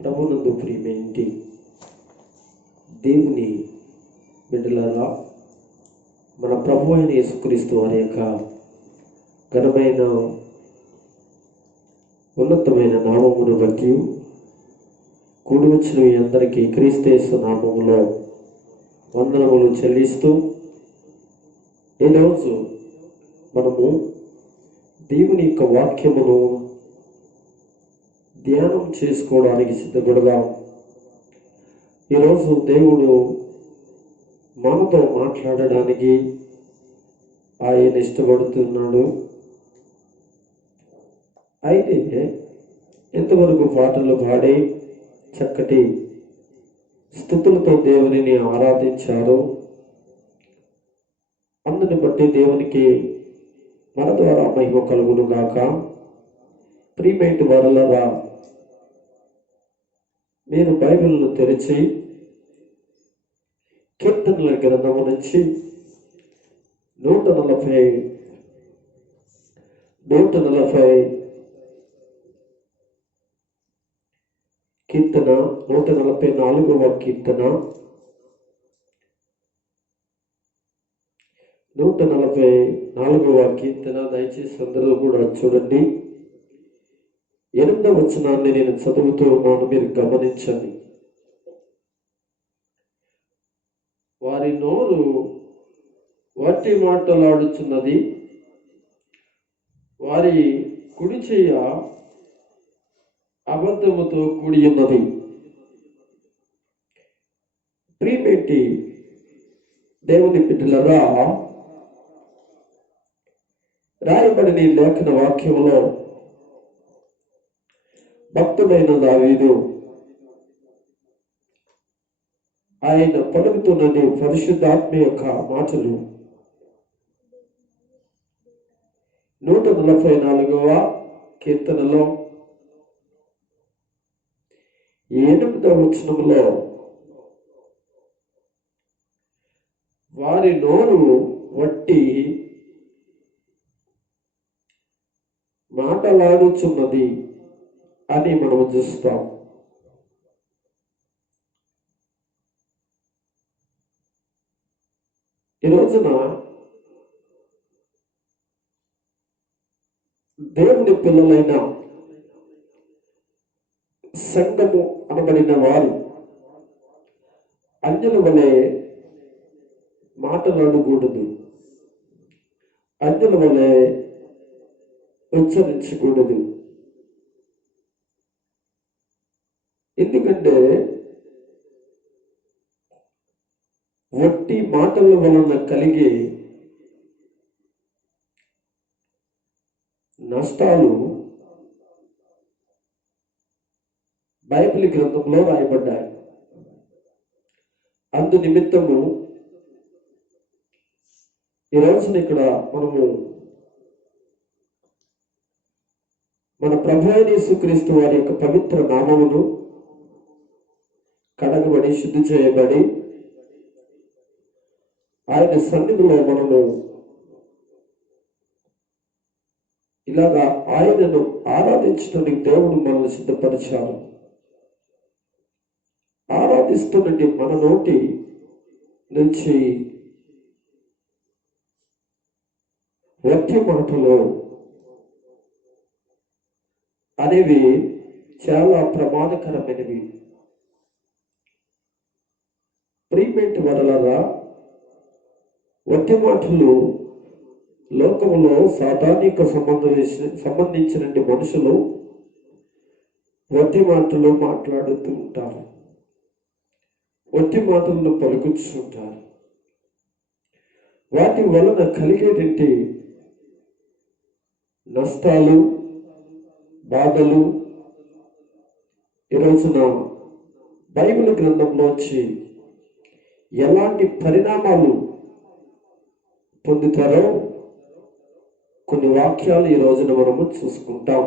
ప్రభునందు ప్రియమేంటి దేవుని బిడ్డలారా, మన ప్రభు అయిన యేసుక్రీస్తు వారి యొక్క ఘనమైన ఉన్నతమైన నామమును బట్టి కూడి వచ్చిన మీ అందరికీ క్రీస్తు యేసు నామములో వందనములు చెల్లిస్తూ, ఈరోజు మనము దేవుని యొక్క వాక్యమును ధ్యానం చేసుకోవడానికి సిద్ధపడదాం. ఈరోజు దేవుడు మనతో మాట్లాడడానికి ఆయన ఇష్టపడుతున్నాడు. అయితే ఎంతవరకు పాటలు పాడి చక్కటి స్తుతులతో దేవునిని ఆరాధించారు. అందుని బట్టి దేవునికి మన ద్వారా మహిమ కలుగును గాక. ప్రియమైన వారలారా, మీరు బైబిల్ను తెరిచి కీర్తనల గ్రంథము నుంచి 140 కీర్తన 144వ కీర్తన 144వ కీర్తన దయచేసి అందరూ కూడా చూడండి. 8వ వచనాన్ని నేను చదువుతూ ఉన్నాను, మీరు గమనించండి. వారి నోరు వట్టి మాటలాడుచున్నది, వారి కుడి చెయ్య అబద్ధముతో కూడి ఉన్నది. ప్రియమేంటి దేవుని బిడ్డలారా, రాయబడిన ఈ లేఖన వాక్యంలో భక్తుడైన దావీదు ఆయన పలుకుతున్నది పరిశుద్ధాత్మ యొక్క మాటలు. 144వ కీర్తనలో 8వ వచనంలో వారి నోరు వట్టి మాటలాడుచున్నది అని మనము చూస్తాం. ఈ రోజున దేవుని పిల్లలైన సంఘము అనబడిన వారు అన్యుల వలె మాటలాడకూడదు, అన్యుల వలె ఉచ్చరించకూడదు. ఎందుకంటే వట్టి మాటల వలన కలిగే నష్టాలు బైబిల్ గ్రంథంలో రాయబడ్డాయి. అందు నిమిత్తము ఈ రోజున ఇక్కడ మనము మన ప్రభు అయిన యేసుక్రీస్తు వారి యొక్క పవిత్ర నామమును కడగబడి శుద్ధి చేయబడి ఆయన సన్నిధిలో మనము ఇలాగా ఆయనను ఆరాధించడానికి దేవుడు మనల్ని సిద్ధపరిచారు. ఆరాధిస్తున్నట్టు మన నోటి నుంచి వట్టి మాటలు అనేవి చాలా ప్రమాదకరమైనవి. ప్రియమైన వారలారా, వట్టి మాటలు లోకములో సాతానిక సంబంధించిన మనుషులు వట్టి మాటలు మాట్లాడుతూ ఉంటారు, వట్టి మాటలను పలుకుతుంటారు. వాటి వలన కలిగేటువంటి నష్టాలు, బాధలు ఈ రోజున బైబిల్ గ్రంథంలోంచి ఎలాంటి పరిణామాలు పొందుతారో కొన్ని వాక్యాలు ఈ రోజున మనము చూసుకుంటాం.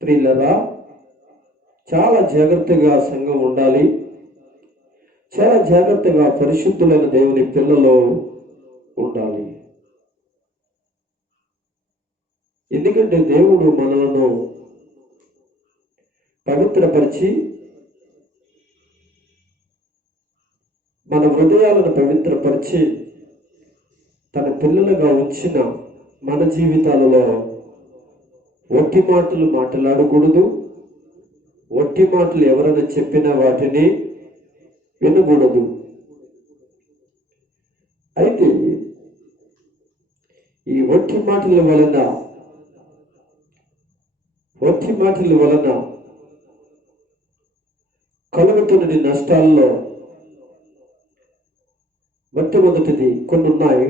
ప్రియులారా, చాలా జాగ్రత్తగా సంఘం ఉండాలి. చాలా జాగ్రత్తగా పరిశుద్ధులైన దేవుని పిల్లలు ఉండాలి. ఎందుకంటే దేవుడు మనలను పవిత్రపరిచి మన హృదయాలను పవిత్రపరిచి తన పిల్లలుగా ఉంచిన మన జీవితాలలో ఒట్టి మాటలు మాట్లాడకూడదు. ఒట్టి మాటలు ఎవరైనా చెప్పిన వాటిని వినకూడదు. అయితే ఈ ఒట్టి మాటల వలన కలుగుతున్న నష్టాల్లో మొట్టమొదటిది కొన్ని ఉన్నాయి.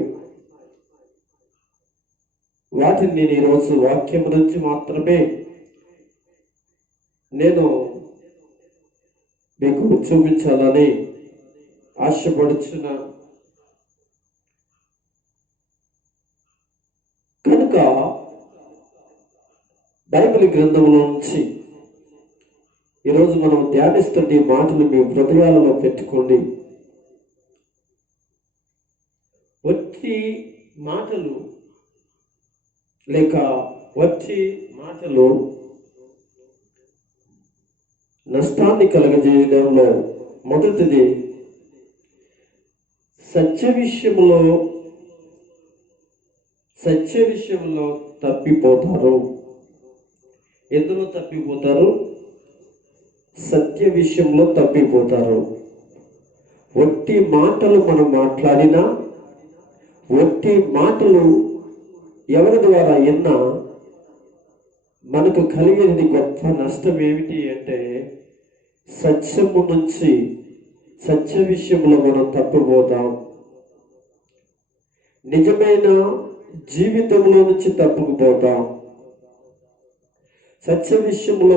వాటిని నేను ఈరోజు వాక్యం నుంచి మాత్రమే నేను మీకు చూపించాలని ఆశపడుచున్నాను. కనుక బైబిల్ గ్రంథంలో నుంచి ఈరోజు మనం ధ్యానిస్తున్న ఈ మాటలు మీ హృదయాలలో పెట్టుకోండి. వచ్చి మాటలు లేక వచ్చి మాటలు నష్టాన్ని కలగజేయడంలో మొదటిది సత్య విషయంలో తప్పిపోతారు. ఎందులో తప్పిపోతారు? సత్య విషయంలో తప్పిపోతారు. ఒట్టి మాటలు మనం మాట్లాడినా, ఒట్టి మాటలు ఎవరి ద్వారా విన్నా మనకు కలిగేది గొప్ప నష్టం ఏమిటి అంటే సత్యము నుంచి, సత్య విషయంలో మనం తప్పిపోతాం. నిజమైన జీవితంలో నుంచి తప్పుకుపోతాం. సత్య విషయంలో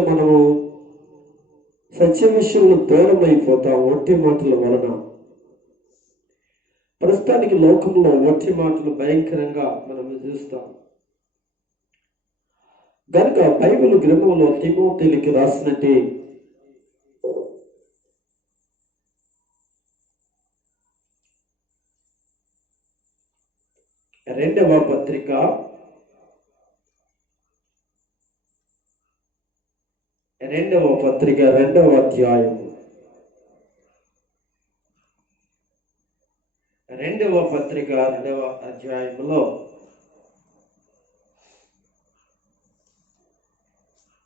దూరం అయిపోతాం ఒట్టి మాటల వలన. ప్రస్తుతానికి లోకంలో ఒట్టి మాటలు భయంకరంగా మనం చూస్తాం. కనుక బైబిల్ గ్రంథంలో తిమోతికి రాసినట్టు రెండవ పత్రిక 2వ అధ్యాయం 2వ పత్రిక 2వ అధ్యాయంలో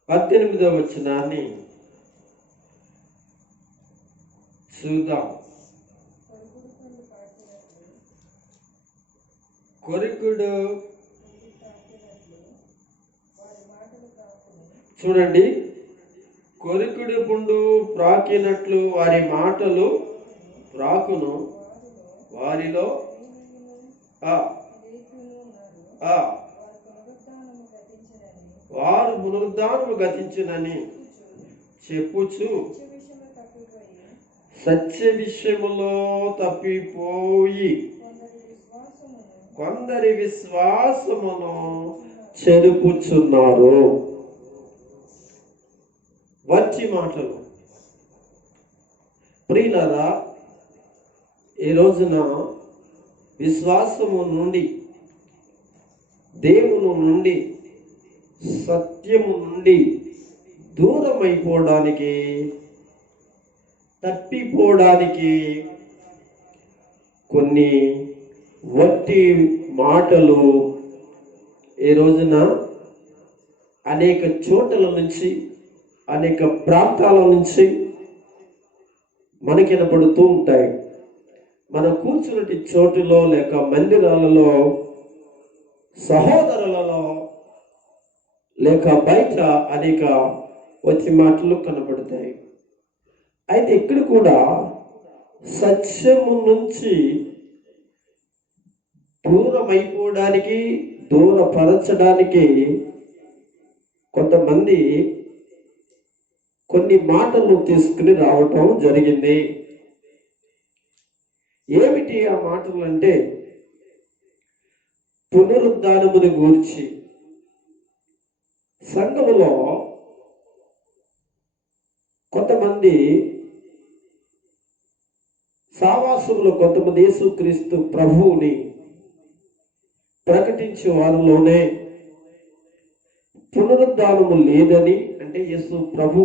18వ వచనాన్ని చూద్దాం. కొరికుడు చూడండి, కొరికుడు పుండు ప్రాకినట్లు వారి మాటలు ప్రాకును, వారిలో వారు పునరుద్ధానము గతించునని చెప్పుచు సత్య విషయములో తప్పిపోయి కొందరి విశ్వాసమును చెరుపుచున్నారు. వచ్చి మాటలు. ప్రియులారా, ఈ రోజున విశ్వాసము నుండి, దేవుని నుండి, సత్యము నుండి దూరం అయిపోవడానికి, తప్పిపోవడానికి కొన్ని వట్టి మాటలు ఈ రోజున అనేక చోట్ల నుంచి, అనేక ప్రాంతాల నుంచి మనకి వినపడుతూ ఉంటాయి. మనం కూర్చున్నటి చోటులో లేక మందిరాలలో, సహోదరులలో లేక బయట అనేక వచ్చి మాటలు కనబడతాయి. అయితే ఇక్కడ కూడా సత్యము నుంచి దూరం అయిపోవడానికి, దూరపరచడానికి కొంతమంది కొన్ని మాటలు తీసుకుని రావటం జరిగింది. ఏమిటి ఆ మాటలు అంటే, పునరుద్ధానముని గూర్చి సంఘములో కొంతమంది సావాసంలో కొంతమంది యేసుక్రీస్తు ప్రభువుని ప్రకటించే వారిలోనే పునరుద్ధానము లేదని, అంటే యేసు ప్రభు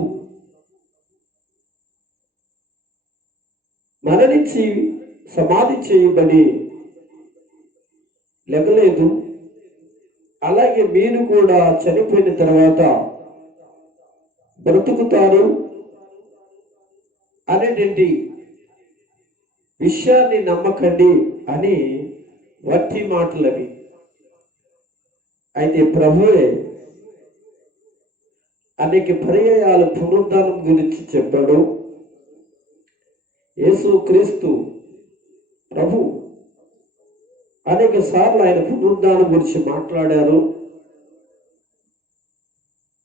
మరణించి సమాధి చేయబడి లెగలేదు. అలాగే మీరు కూడా చనిపోయిన తర్వాత బ్రతుకుతారు అనేటువంటి విషయాన్ని నమ్మకండి అని వట్టి మాటలవి. అయితే ప్రభువే అనేక పర్యాయాలు పునరుద్ధానం గురించి చెప్పాడు. యేసు క్రీస్తు ప్రభు అనేక సార్లు ఆయన పునరుద్ధానం గురించి మాట్లాడారు.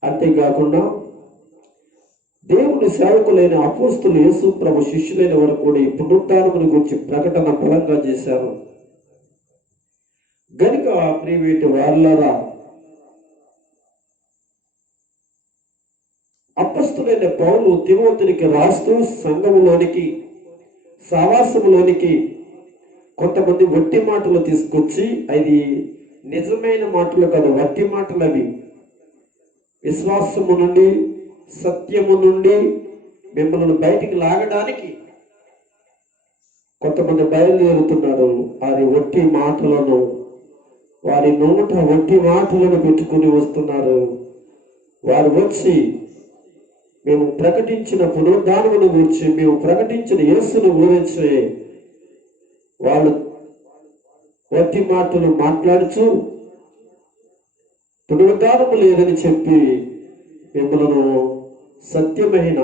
అంతేకాకుండా దేవుని సేవకులైన అపోస్తులు యేసు ప్రభు శిష్యులైన వారు కూడా ఈ పునరుద్ధానం గురించి ప్రకటన బలంగా చేశారు. గనుక ప్రియమైన వారలారా, అపొస్తలుడైన పౌలు తిమోతికి రాస్తూ సంఘములోనికి సావాసములోనికి కొంతమంది వట్టి మాటలు తీసుకొచ్చి, అది నిజమైన మాటలు కాదు, వట్టి మాటలు అవి. విశ్వాసము నుండి సత్యము నుండి మిమ్మల్ని బయటికి లాగడానికి కొంతమంది బయలుదేరుతున్నారు. వారి వట్టి మాటలను, వారి నోట వట్టి మాటలను పెట్టుకుని వస్తున్నారు. వారు వచ్చి మేము ప్రకటించిన పునరుద్ధానమును గురించి, మేము ప్రకటించిన యేసును గురించి వాళ్ళు వట్టి మాటలు మాట్లాడుచు పునరుద్ధానము లేదని చెప్పి మిమ్మలను సత్యమైన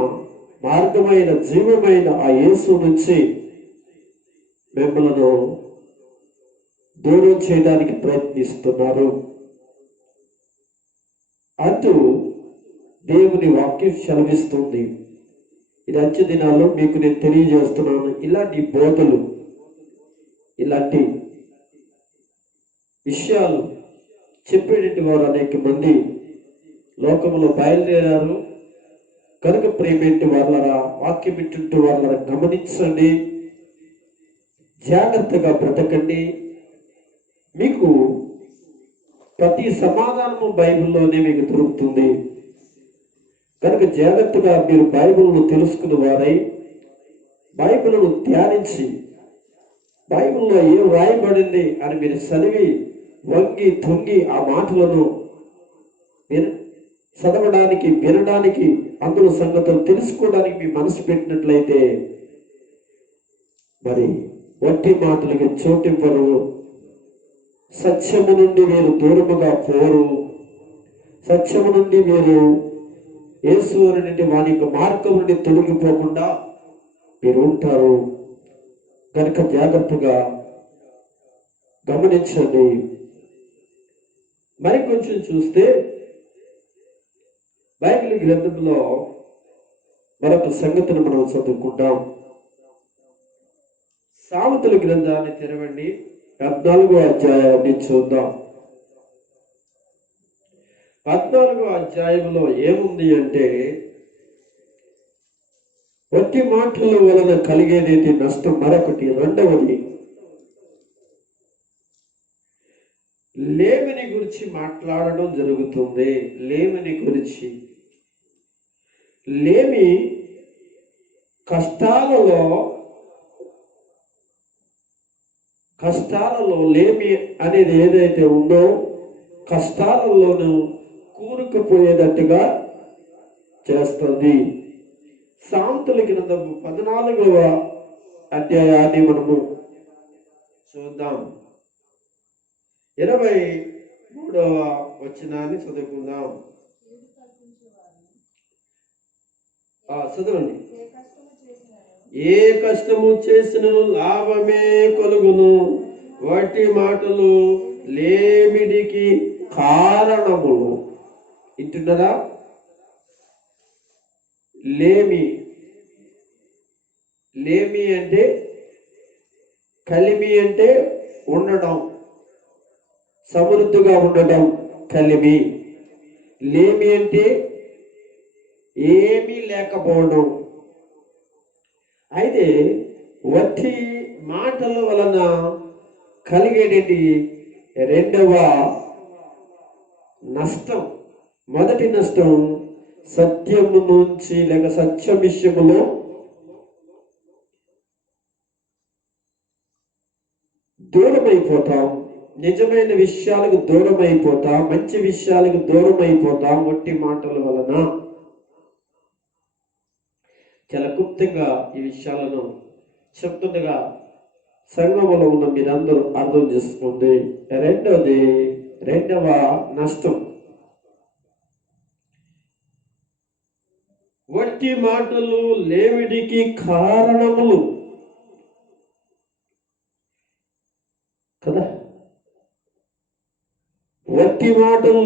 మార్గమైన జీవమైన ఆ యేసు నుంచి మిమ్మలను దూరం చేయడానికి ప్రయత్నిస్తున్నారు అంటూ దేవుని వాక్యం సెలవిస్తుంది. ఇది అంచె దినాల్లో మీకు నేను తెలియజేస్తున్నాను. ఇలాంటి బోధలు, ఇలాంటి విషయాలు చెప్పేటువంటి వారు అనేక మంది లోకంలో బయలుదేరారు. కనుక ప్రేమేంటి వాళ్ళరా, వాక్యం వింటుంటూ వాళ్ళరా గమనించండి, జాగ్రత్తగా బ్రతకండి. మీకు ప్రతి సమాధానము బైబిల్లోనే మీకు దొరుకుతుంది. కనుక జాగ్రత్తగా మీరు బైబిల్ను తెలుసుకున్న వారై బైబిల్ను ధ్యానించి బైబిల్లో ఏం రాయబడింది అని మీరు చదివి వంగి తొంగి ఆ మాటలను చదవడానికి, వినడానికి, అందులో సంగతులు తెలుసుకోవడానికి మీ మనసు పెట్టినట్లయితే మరి వట్టి మాటలకి చోటివ్వరు. సత్యము నుండి మీరు దూరముగా పోరు. సత్యము నుండి మీరు యేసు నుండి వారి యొక్క మార్గం నుండి తొలగిపోకుండా మీరు ఉంటారు. కనుక జాగ్రత్తగా గమనించండి. మరి కొంచెం చూస్తే బైబిల్ గ్రంథంలో మరొక సంగతిని మనం చదువుకుంటాం. సామెతల గ్రంథాన్ని తెరవండి, 14వ అధ్యాయాన్ని చూద్దాం. 14వ అధ్యాయంలో ఏముంది అంటే, వట్టి మాటల వలన కలిగేది నష్టం మరొకటి. రెండవది లేమిని గురించి మాట్లాడడం జరుగుతుంది. లేమిని గురించి, లేమి కష్టాలలో లేమి అనేది ఏదైతే ఉందో కష్టాలలోనూ కూరుకుపోయేటట్టుగా చేస్తుంది. సామెతల గ్రంథం 14వ అధ్యాయాన్ని మనము చూద్దాం. 23వ వచనాన్ని చదువుకుందాం. చదవండి. ఏ కష్టము చేసిన లాభమే కలుగును, వాటి మాటలు లేమిడికి కారణములు. వింటున్నారా? లేమి అంటే, కలిమి అంటే ఉండడం, సమృద్ధిగా ఉండడం కలిమి. లేమి అంటే ఏమీ లేకపోవడం. అయితే వట్టి మాటల వలన కలిగేటి రెండవ నష్టం, మొదటి నష్టం సత్యము నుంచి లేక సత్య విషయములో అయిపోతాం, నిజమైన విషయాలకు దూరం అయిపోతాం, మంచి విషయాలకు దూరం అయిపోతాం వట్టి మాటల వలన. చాలా క్లుప్తంగా ఈ విషయాలను చెప్తుండగా సంఘములో ఉన్న మీరందరూ అర్థం చేసుకోండి. రెండవ నష్టం, వట్టి మాటలు లేమిడికి కారణములు కదా. వట్టి మాటలు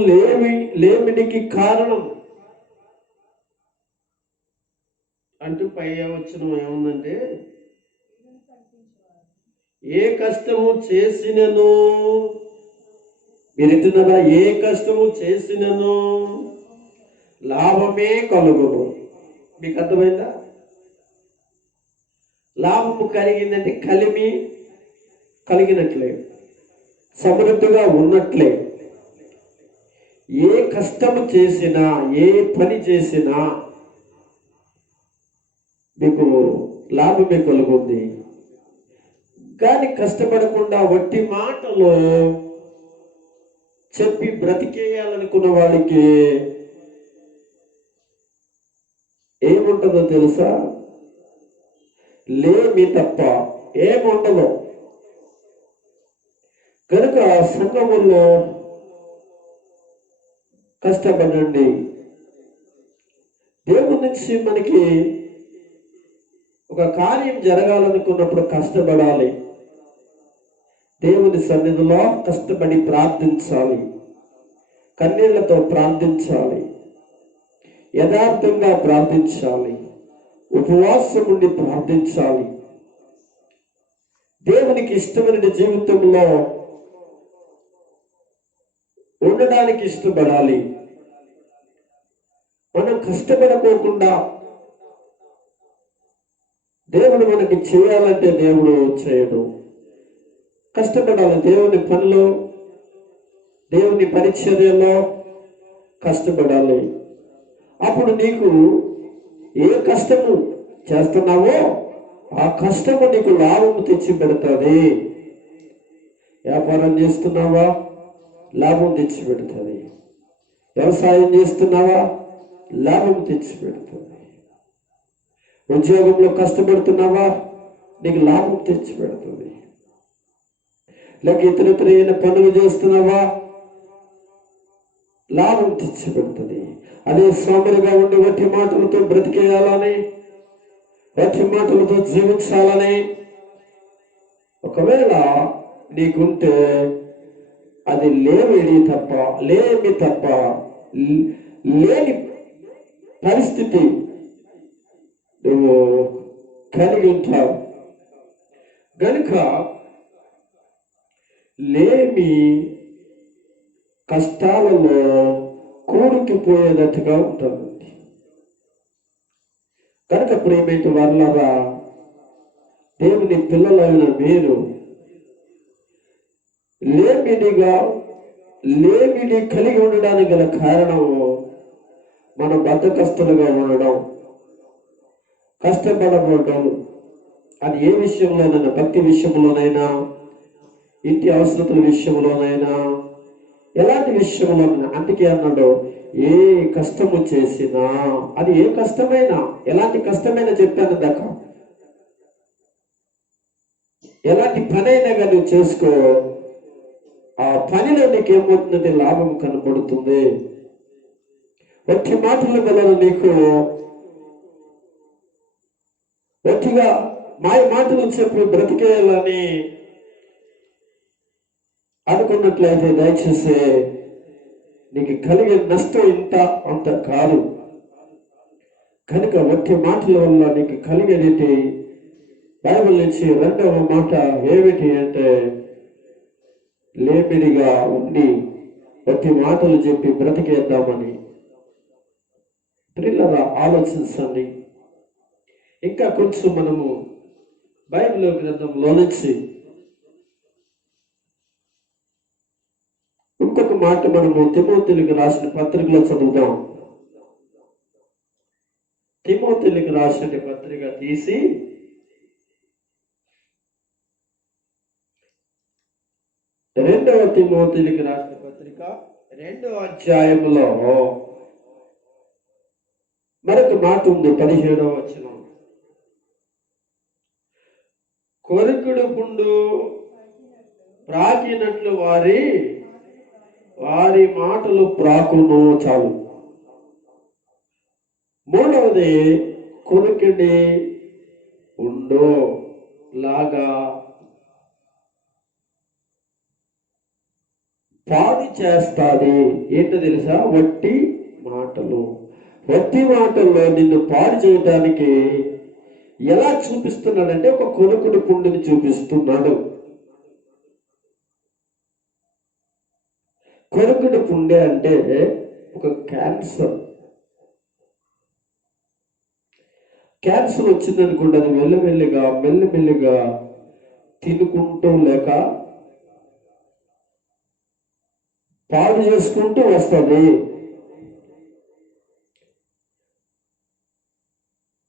లేమిడికి కారణం అంటూ పై వచనం ఏముందంటే, ఏ కష్టము చేసినను, మీరు ఎత్తున్నారా, ఏ కష్టము చేసినను లాభమే కలుగును. మీకు అర్థమైందా? లాభము కలిగిందంటే కలిగినట్లే, సమృద్ధిగా ఉన్నట్లే. ఏ కష్టము చేసినా, ఏ పని చేసినా మీకు లాభమే కలుగుతుంది. కానీ కష్టపడకుండా వట్టి మాటలు చెప్పి బ్రతికేయాలనుకున్న వాడికి ఏముంటుందో తెలుసా? లేమి తప్ప ఏముండదు. కనుక సంఘములో కష్టపడండి. దేవుడి నుంచి మనకి ఒక కార్యం జరగాలనుకున్నప్పుడు కష్టపడాలి. దేవుని సన్నిధిలో కష్టపడి ప్రార్థించాలి, కన్నీళ్లతో ప్రార్థించాలి, యథార్థంగా ప్రార్థించాలి, ఉపవాసం ఉండి ప్రార్థించాలి. దేవునికి ఇష్టమైన జీవితంలో ఉండడానికి ఇష్టపడాలి. మనం కష్టపడకోకుండా దేవుడు మనకి చేయాలంటే దేవుడు చేయడు. కష్టపడాలి. దేవుని పనిలో, దేవుని పరిచర్యలో కష్టపడాలి. అప్పుడు నీకు ఏ కష్టము చేస్తున్నావో ఆ కష్టము నీకు లాభము తెచ్చి పెడుతుంది. వ్యాపారం చేస్తున్నావా, లాభం తెచ్చి పెడుతుంది. వ్యవసాయం చేస్తున్నావా, లాభం తెచ్చి పెడుతుంది. ఉద్యోగంలో కష్టపడుతున్నావా, నీకు లాభం తెచ్చి పెడుతుంది. లేక ఇతరత్రైన పనులు చేస్తున్నావా, లాభం తెచ్చి పెడుతుంది. అదే సోమరిగా ఉండి వట్టి మాటలతో బ్రతికేయాలని, వట్టి మాటలతో జీవించాలని ఒకవేళ నీకుంటే అది లేమి తప్ప లేని పరిస్థితి నువ్వు కలిగి ఉంటావు. గనుక లేమి కష్టాలలో కూరుకుపోయేటట్టుగా ఉంటుంది. కనుక ప్రియమైన వారలారా, దేవుని పిల్లలైన మీరు లేమిడి కలిగి ఉండడానికి గల కారణం మన బద్ధకస్తులుగా ఉండడం, కష్టపడబడడం. అది ఏ విషయంలోనైనా, భక్తి విషయంలోనైనా, ఇంటి అవసరతల విషయంలోనైనా, ఎలాంటి విషయంలోనైనా. అందుకే అన్నాడు, ఏ కష్టము చేసినా, అది ఏ కష్టమైనా, ఎలాంటి కష్టమైనా చెప్పాను దాకా, ఎలాంటి పనైనా కానీ చేసుకో, ఆ పనిలో నీకు ఏమవుతుందంటే లాభం కనబడుతుంది. వట్టి మాటల వలన నీకు వట్టిగా మాయ మాటలు చెప్పి బ్రతికేయాలని అనుకున్నట్లయితే దయచేసి నీకు కలిగే నష్టం ఇంత అంత కాదు. కనుక వట్టి మాటల వల్ల నీకు కలిగేది బైబిల్ నుంచి రెండవ మాట ఏమిటి అంటే, లేమిడిగా ఉండి వట్టి మాటలు చెప్పి బ్రతికేద్దామని. పిల్లరా, ఆలోచించండి. ఇంకా కొంచెం మనము బైబిల్ గ్రంథంలో నుంచి ఇంకొక మాట మనము తిమోతిలకు రాసిన పత్రికలో చదువుదాం. తిమోతిలకు రాసిన పత్రిక తీసి రెండవ తిమోతికి రాసిన పత్రిక 2వ అధ్యాయంలో మరొక మాట ఉంది. 17వ వచనం, కొరుకుడు పుండు ప్రాకినట్లు వారి మాటలు ప్రాకును. చాలు. మూడవది, కొరుకుడి పుండు లాగా పాడు చేస్తాది. ఏంటో తెలుసా? వట్టి మాటలు. వట్టి మాటల్లో నిన్ను పాడు చేయడానికి ఎలా చూపిస్తున్నాడంటే ఒక కొనుకుడు పుండుని చూపిస్తున్నాడు. కొనుకుడు పుండె అంటే ఒక క్యాన్సర్. క్యాన్సర్ వచ్చిందనుకోండి, అది మెల్లిమెల్లిగా తినుకుంటూ లేక పాడు చేసుకుంటూ వస్తుంది.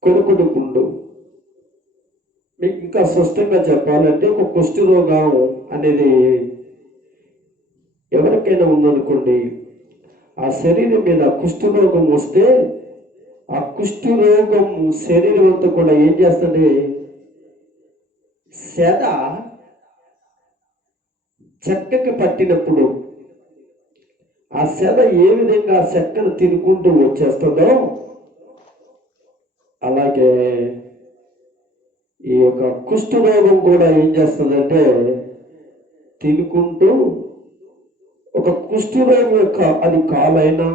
కొనుకుడు పుండు. మీకు ఇంకా స్పష్టంగా చెప్పాలంటే ఒక కుష్టి రోగం అనేది ఎవరికైనా ఉందనుకోండి, ఆ శరీరం మీద కుష్టి రోగం వస్తే ఆ కుష్టి రోగం శరీరం అంతా కూడా ఏం చేస్తుంది? సెద చెక్కకి పట్టినప్పుడు ఆ సెద ఏ విధంగా చెక్కను తినుకుంటూ వచ్చేస్తుందో అలాగే ఈ యొక్క కుష్టి రోగం కూడా ఏం చేస్తుందంటే తినుకుంటూ, ఒక కుష్టి రోగం యొక్క అది కాలైనా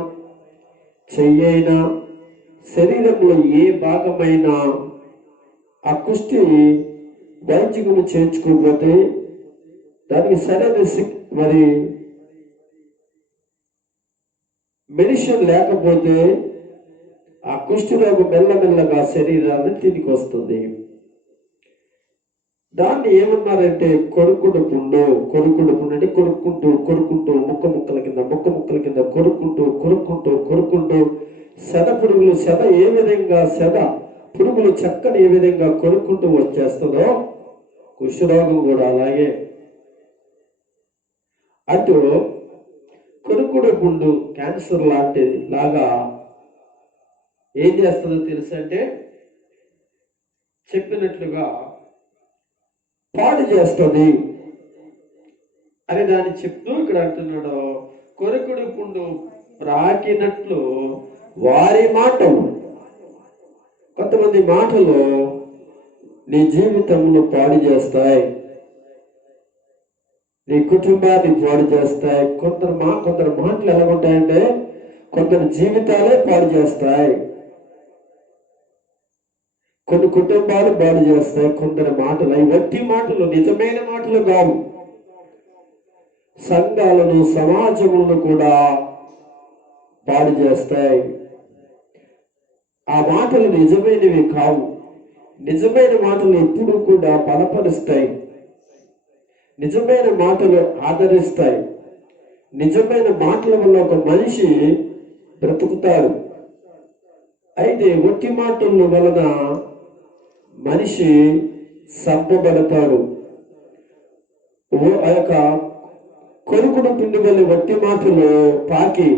చెయ్యైనా శరీరంలో ఏ భాగమైనా ఆ కుష్టి వైద్యులు చేర్చుకోకపోతే, దానికి సరైన మరి మెడిసిన్ లేకపోతే ఆ కుష్టి రోగం మెల్లమెల్లగా శరీరాన్ని తిరిగి వస్తుంది. దాన్ని ఏమన్నారంటే కొరుకుడు పుండు అంటే కొరుక్కుంటూ ముక్కల కింద కొరుక్కుంటూ సెద పురుగులు, సెద ఏ విధంగా పురుగులు చెక్కని ఏ విధంగా కొరుక్కుంటూ వచ్చేస్తుందో కుష్ఠరోగం కూడా అలాగే. అటు కొరుకుడు పుండు క్యాన్సర్ లాగా ఏం చేస్తుందో తెలుసంటే చెప్పినట్లుగా పాడు చేస్తుంది అని దాన్ని చెప్తూ ఇక్కడ అంటున్నాడు, కొరుకుడు పుండు ప్రాకినట్లు వారి మాటలు. కొంతమంది మాటలు నీ జీవితంలో పాడు చేస్తాయి, నీ కుటుంబాన్ని పాడు చేస్తాయి. కొందరు మాటలు ఎలా ఉంటాయంటే కొందరు జీవితాలే పాడు చేస్తాయి, కొన్ని కుటుంబాలు పాడు చేస్తాయి. కొందరు మాటలు, అవి వట్టి మాటలు, నిజమైన మాటలు కావు. సంఘాలను, సమాజములను కూడా పాడు చేస్తాయి. ఆ మాటలు నిజమైనవి కావు. నిజమైన మాటలు ఎప్పుడూ కూడా బలపరుస్తాయి, నిజమైన మాటలు ఆదరిస్తాయి. నిజమైన మాటల వల్ల ఒక మనిషి బ్రతుకుతాడు. అయితే వట్టి మాటల వలన మనిషి సంపబడతాడు. ఆ యొక్క కొరుకుడు పిండి వల్ల వట్టి మాటలు పాకి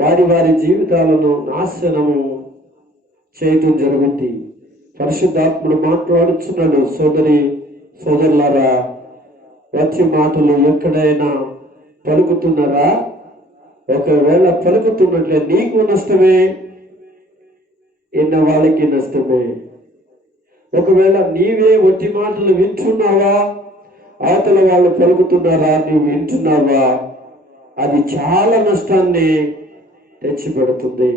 వారి జీవితాలను నాశనము చేయటం జరుగుతుంది. పరిశుద్ధాత్ముడు మాట్లాడుచున్నాడు, సోదరులారా, వట్టి మాటలు ఎక్కడైనా పలుకుతున్నారా? ఒకవేళ పలుకుతున్నట్లే నీకు నష్టమే, ఎన్న వాళ్ళకి నష్టమే. ఒకవేళ నీవే వట్టి మాటలు వింటున్నావా, అవతల వాళ్ళు పలుకుతున్నారా, నీవు వింటున్నావా, అది చాలా నష్టాన్ని తెచ్చిపెడుతుంది.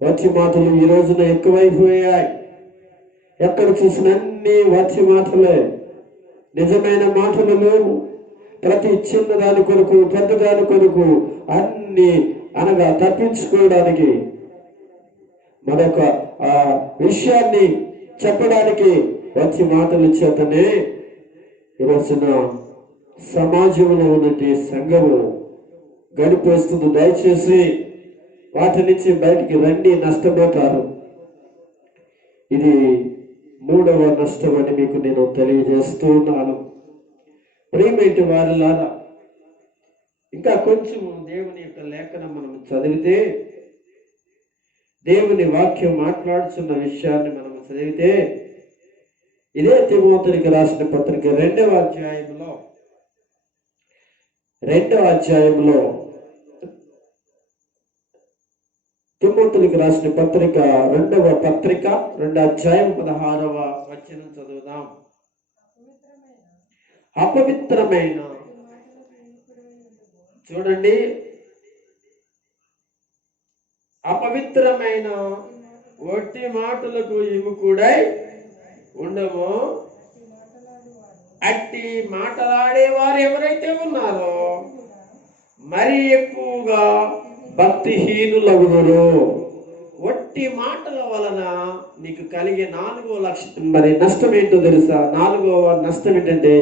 వట్టి మాటలు ఈ రోజున ఎక్కువైపోయాయి. ఎక్కడ చూసిన అన్ని వట్టి మాటలే, నిజమైన మాటలు లేవు. ప్రతి చిన్నదాని కొరకు, పెద్దదాని కొరకు అన్ని అనగా తప్పించుకోవడానికి, మరొక విషయాన్ని చెప్పడానికి వచ్చి మాటల చేతనే ఈరోజున సమాజంలో ఉన్నటి సంఘము గడిపేస్తుంది. దయచేసి వాటి నుంచి బయటికి రండి, నష్టపోతారు. ఇది 3వ నష్టం అని మీకు నేను తెలియజేస్తున్నాను. ప్రియమైన వారిలారా, ఇంకా కొంచెం దేవుని యొక్క లేఖనం మనం చదివితే, దేవుని వాక్యం మాట్లాడుతున్న విషయాన్ని మనం చదివితే, ఇదే తిమోతికి రాసిన పత్రిక 2వ అధ్యాయంలో తిమోతికి రాసిన పత్రిక 2వ అధ్యాయం 16వ వచనం చదువుదాం. అపవిత్రమైన, చూడండి, అపవిత్రమైన వట్టి మాటలకు విముఖుడై ఉండము. అట్టి మాటలాడేవారు ఎవరైతే ఉన్నారో మరి ఎక్కువగా భక్తిహీనులగుదురు. వట్టి మాటల వలన నీకు కలిగే 4వ నష్టం ఏంటో తెలుసా? 4వ నష్టం ఏంటంటే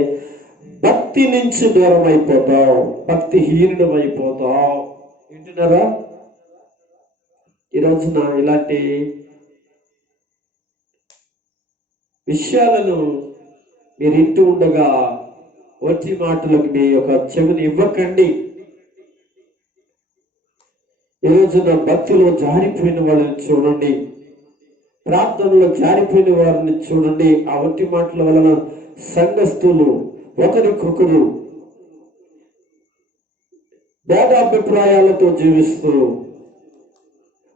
భక్తి నుంచి దూరం అయిపోతావు, భక్తిహీనుడు అయిపోతావు. వింటున్నారా? ఈ రోజున ఇలాంటి విషయాలను మీరు ఇంటూ ఉండగా వట్టి మాటలకు మీ యొక్క చెవిని ఇవ్వకండి. ఈ రోజున భక్తిలో జారిపోయిన వాళ్ళని చూడండి, ప్రార్థనలో జారిపోయిన వారిని చూడండి. ఆ వట్టి మాటల వలన సంఘస్థులు ఒకరికొకరు భేదాభిప్రాయాలతో జీవిస్తూ,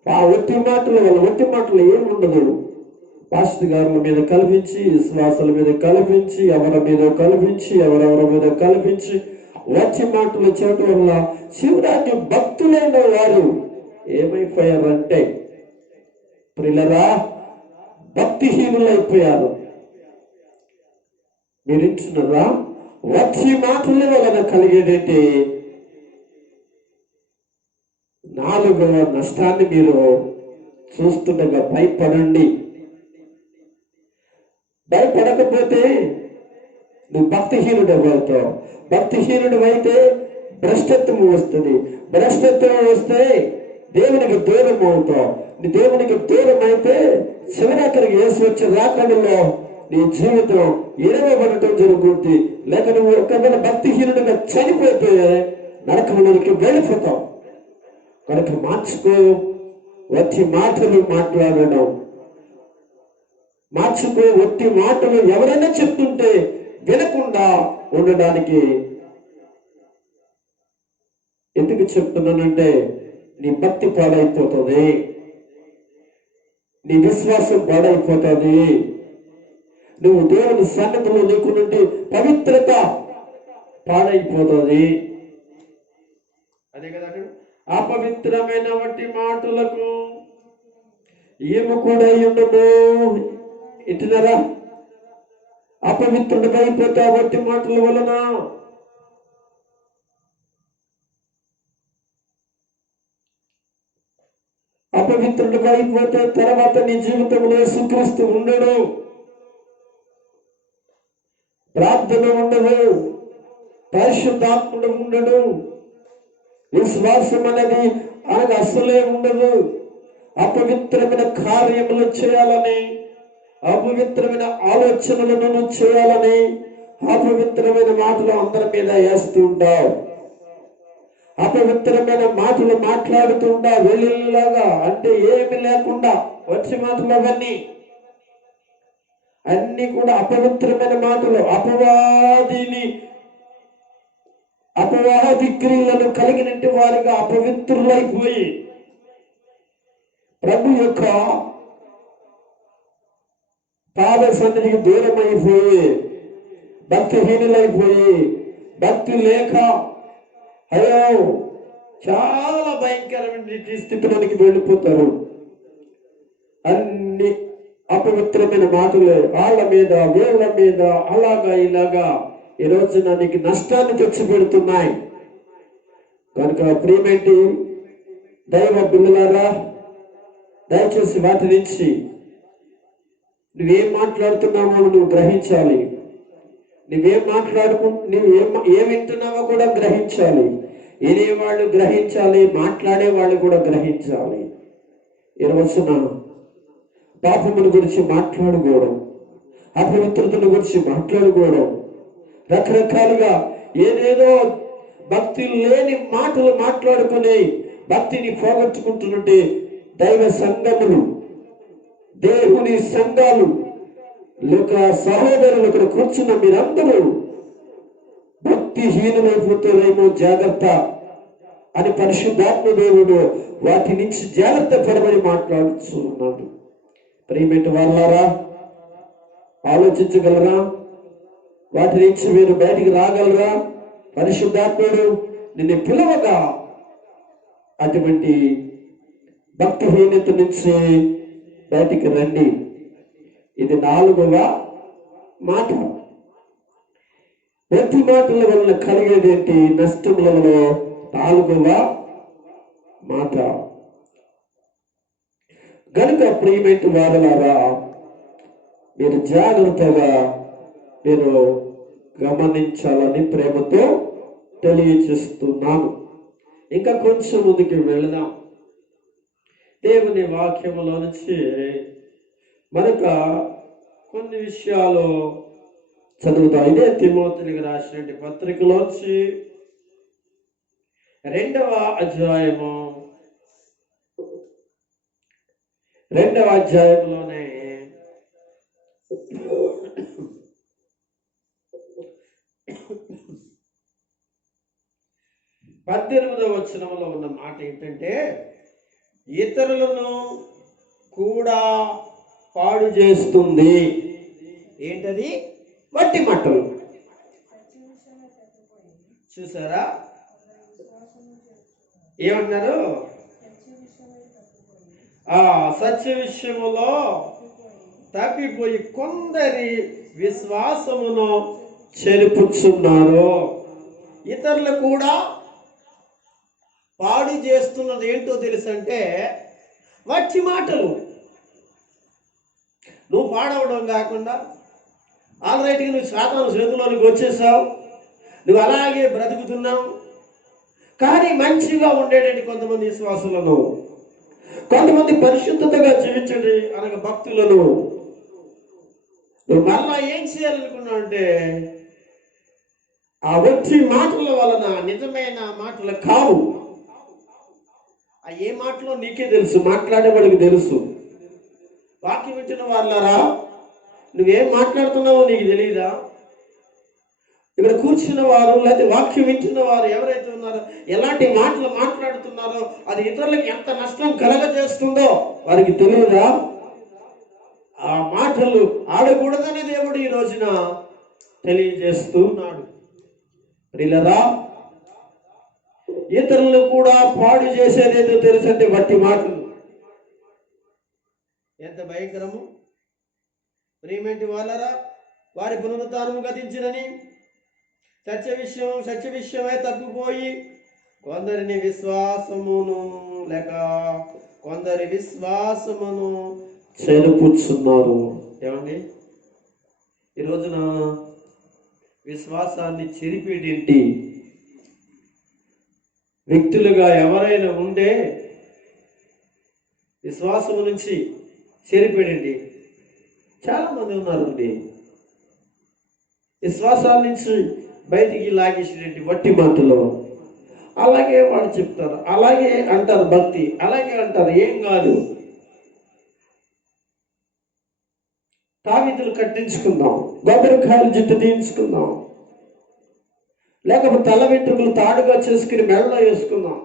ఆ వట్టి మాటల వల్ల, వట్టి మాటలు ఏముండదు, పాస్టర్ గారుల మీద కల్పించి, విశ్వాసాల మీద కల్పించి, ఎవరి మీద కల్పించి, ఎవరెవరి మీద కల్పించి వట్టి మాటలు చేయడం వల్ల శివుడాన్ని భక్తులైన వారు ఏమైపోయారంటే, ప్రియులరా, భక్తిహీనులైపోయారు. మీరు ఇంటున్నారా? వట్టి మాటల వలన కలిగేటంటే 4వ నష్టాన్ని మీరు చూస్తుండగా భయపడండి. భయపడకపోతే నువ్వు భక్తిహీనుడు అవుతావు. భక్తిహీనుడు అయితే భ్రష్టత్వం వస్తుంది. భ్రష్టత్వం వస్తే దేవునికి దూరం అవుతావు. నీ దేవునికి దూరం అయితే చివరికి యేసు వచ్చే రాకడలో నీ జీవితం ఇరవబడటం జరుగుతుంది. లేక నువ్వు ఒకవేళ భక్తిహీనుడిగా చనిపోతే నరకంలోనికి వెళ్ళిపోతావు. కనుక మార్చుకో, వచ్చి మాటలు మాట్లాడడం మార్చుకో. ఒట్టి మాటలు ఎవరైనా చెప్తుంటే వినకుండా ఉండడానికి. ఎందుకు చెప్తున్నానంటే, నీ భక్తి పాడైపోతుంది, నీ విశ్వాసం పాడైపోతుంది, నువ్వు దేవుని సన్నిధిలో నీకు నుండి పవిత్రత పాడైపోతుంది. అదే కదా, అపవిత్రమైన వట్టి మాటలకు విముఖుడై ఉండము. ఇంటున్నారా? అపవిత్రుడిగా అయిపోతే ఆ వట్టి మాటల వలన. అపవిత్రుడిగా అయిపోతే తర్వాత నీ జీవితంలో యేసుక్రీస్తు ఉండడు, ప్రార్థన ఉండదు, పరిశుద్ధాత్ముడు ఉండడు, విశ్వాసం అనేది అనగా అసలే ఉండదు. అపవిత్రమైన కార్యములు చేయాలని, అపవిత్రమైన ఆలోచనలను చేయాలని, అపవిత్రమైన మాటలు అందరి మీద వేస్తూ ఉంటావు. అపవిత్రమైన మాటలు మాట్లాడుతూ ఉంటావు వెళ్ళిలాగా, అంటే ఏమి లేకుండా వచ్చే మాటలు అవన్నీ అన్ని కూడా అపవిత్రమైన మాటలు. అపవాది క్రియలను కలిగినట్టు వారిగా అపవిత్రులైపోయి ప్రభు యొక్క పాద సన్నిధికి దూరం అయిపోయి భక్తిహీనులైపోయి, భక్తి లేక అయ్యో చాలా భయంకరమైన స్థితిలోనికి వెళ్ళిపోతారు. అన్ని అపవిత్రమైన మాటలు వాళ్ళ మీద వీళ్ళ మీద అలాగా ఇలాగా ఈ రోజున నీకు నష్టాన్ని తెచ్చిపెడుతున్నాయి. కనుక ప్రియమేంటి దైవ బిడ్డలారా, దయచేసి వాటి నుంచి నువ్వేం మాట్లాడుతున్నావో నువ్వు గ్రహించాలి. నువ్వేం వింటున్నావో కూడా గ్రహించాలి. వినేవాళ్ళు గ్రహించాలి, మాట్లాడే వాళ్ళు కూడా గ్రహించాలి. ఈ రోజున పాపముల గురించి మాట్లాడుకోవడం, అపవిత్రతల గురించి మాట్లాడుకోవడం, రకరకాలుగా ఏదేదో భక్తి లేని మాటలు మాట్లాడుకుని భక్తిని పోగొట్టుకుంటున్నట్టు దైవ సంఘములు, దేవుని సంఘాలు, లేక సహోదరులు ఇక్కడ కూర్చున్న మీరందరూ భక్తిహీనమైపోతారేమో జాగ్రత్త అని పరిశుద్ధాత్మ దేవుడు వాటి నుంచి జాగ్రత్త పడమని మాట్లాడుతూ ఉన్నాడు. ప్రియమైన వాళ్ళారా, ఆలోచించగలరా? వాటి నుంచి మీరు బయటికి రాగలరా? పరిశుద్ధాత్ముడు నిన్ను పిలవగా అటువంటి భక్తిహీనత నుంచి బయటికి రండి. ఇది 4వ మాట. ప్రతి మాటల వలన కలిగేది ఏంటి? నష్టములలో 4వ మాట. గనుక ప్రియమైన వారలారా, మీరు జాగ్రత్తగా మీరు గమనించాలని ప్రేమతో తెలియచేస్తున్నాను. ఇంకా కొంచెం ముందుకు వెళదాం. దేవుని వాక్యములో నుంచి మరొక కొన్ని విషయాలు చదువుతాం. ఇదే తిమోతికి రాసినటువంటి పత్రికలోంచి 2వ అధ్యాయము 2వ అధ్యాయంలోనే 18వ వచనంలో ఉన్న మాట ఏంటంటే, ఇతరులను కూడా పాడు చేస్తుంది. ఏంటది? వట్టి మాటలు. చూసారా ఏమన్నారు? సత్య విషయములో తప్పిపోయి కొందరి విశ్వాసమును చెరుపుచున్నారు. ఇతరులు కూడా పాడు చేస్తున్నది ఏంటో తెలుసంటే వట్టి మాటలు. నువ్వు పాడవడం కాకుండా ఆల్రెడీగా నువ్వు సాతాను చేతుల్లోనికి వచ్చేసావు, నువ్వు అలాగే బ్రతుకుతున్నావు. కానీ మంచిగా ఉండేటట్టు కొంతమంది విశ్వాసులను, కొంతమంది పరిశుద్ధతగా జీవించండి అనగా భక్తులను నువ్వు మళ్ళా ఏం చేయాలనుకున్నావు అంటే ఆ వట్టి మాటల వలన నిజమైన మాటలు కావు. ఆ ఏ మాటలో నీకే తెలుసు, మాట్లాడేవాడికి తెలుసు. వాక్యం వింటున్న వాళ్ళారా, నువ్వేం మాట్లాడుతున్నావో నీకు తెలియదా? ఇక్కడ కూర్చున్న వారు లేకపోతే వాక్యం వింటున్న వారు ఎవరైతే ఉన్నారో ఎలాంటి మాటలు మాట్లాడుతున్నారో అది ఇతరులకు ఎంత నష్టం కలగజేస్తుందో వారికి తెలియదా? ఆ మాటలు ఆడకూడదని దేవుడు ఈ రోజున తెలియజేస్తున్నాడు. ప్రియులారా, ఇతరులు కూడా పాడు చేసేదేదో తెలుసంటే వట్టి మాటలు. ఎంత భయంకరము! ప్రియమైన వాళ్ళారా, వారి పునరుద్ధానము గతించినని సత్య విషయమై తప్పిపోయి కొందరి విశ్వాసమును చెరుపుచున్నారు. ఏమండి, ఈ రోజున విశ్వాసాన్ని చెరిపేటేంటి? వ్యక్తులుగా ఎవరైనా ఉండే విశ్వాసము నుంచి చెరిపేటండి చాలా మంది ఉన్నారండి. విశ్వాసాల నుంచి బయటికి లాగేసేటండి వట్టి మాటలు. అలాగే వాడు చెప్తారు, అలాగే అంటారు, భక్తి అలాగే అంటారు, ఏం కాదు. తావితులు కట్టించుకుందాం, కొబ్బరికాయలు జుట్టు తీయించుకుందాం, లేకపోతే తల వెంట్రుకలు తాడుగా చేసుకుని మెడలో వేసుకుందాం.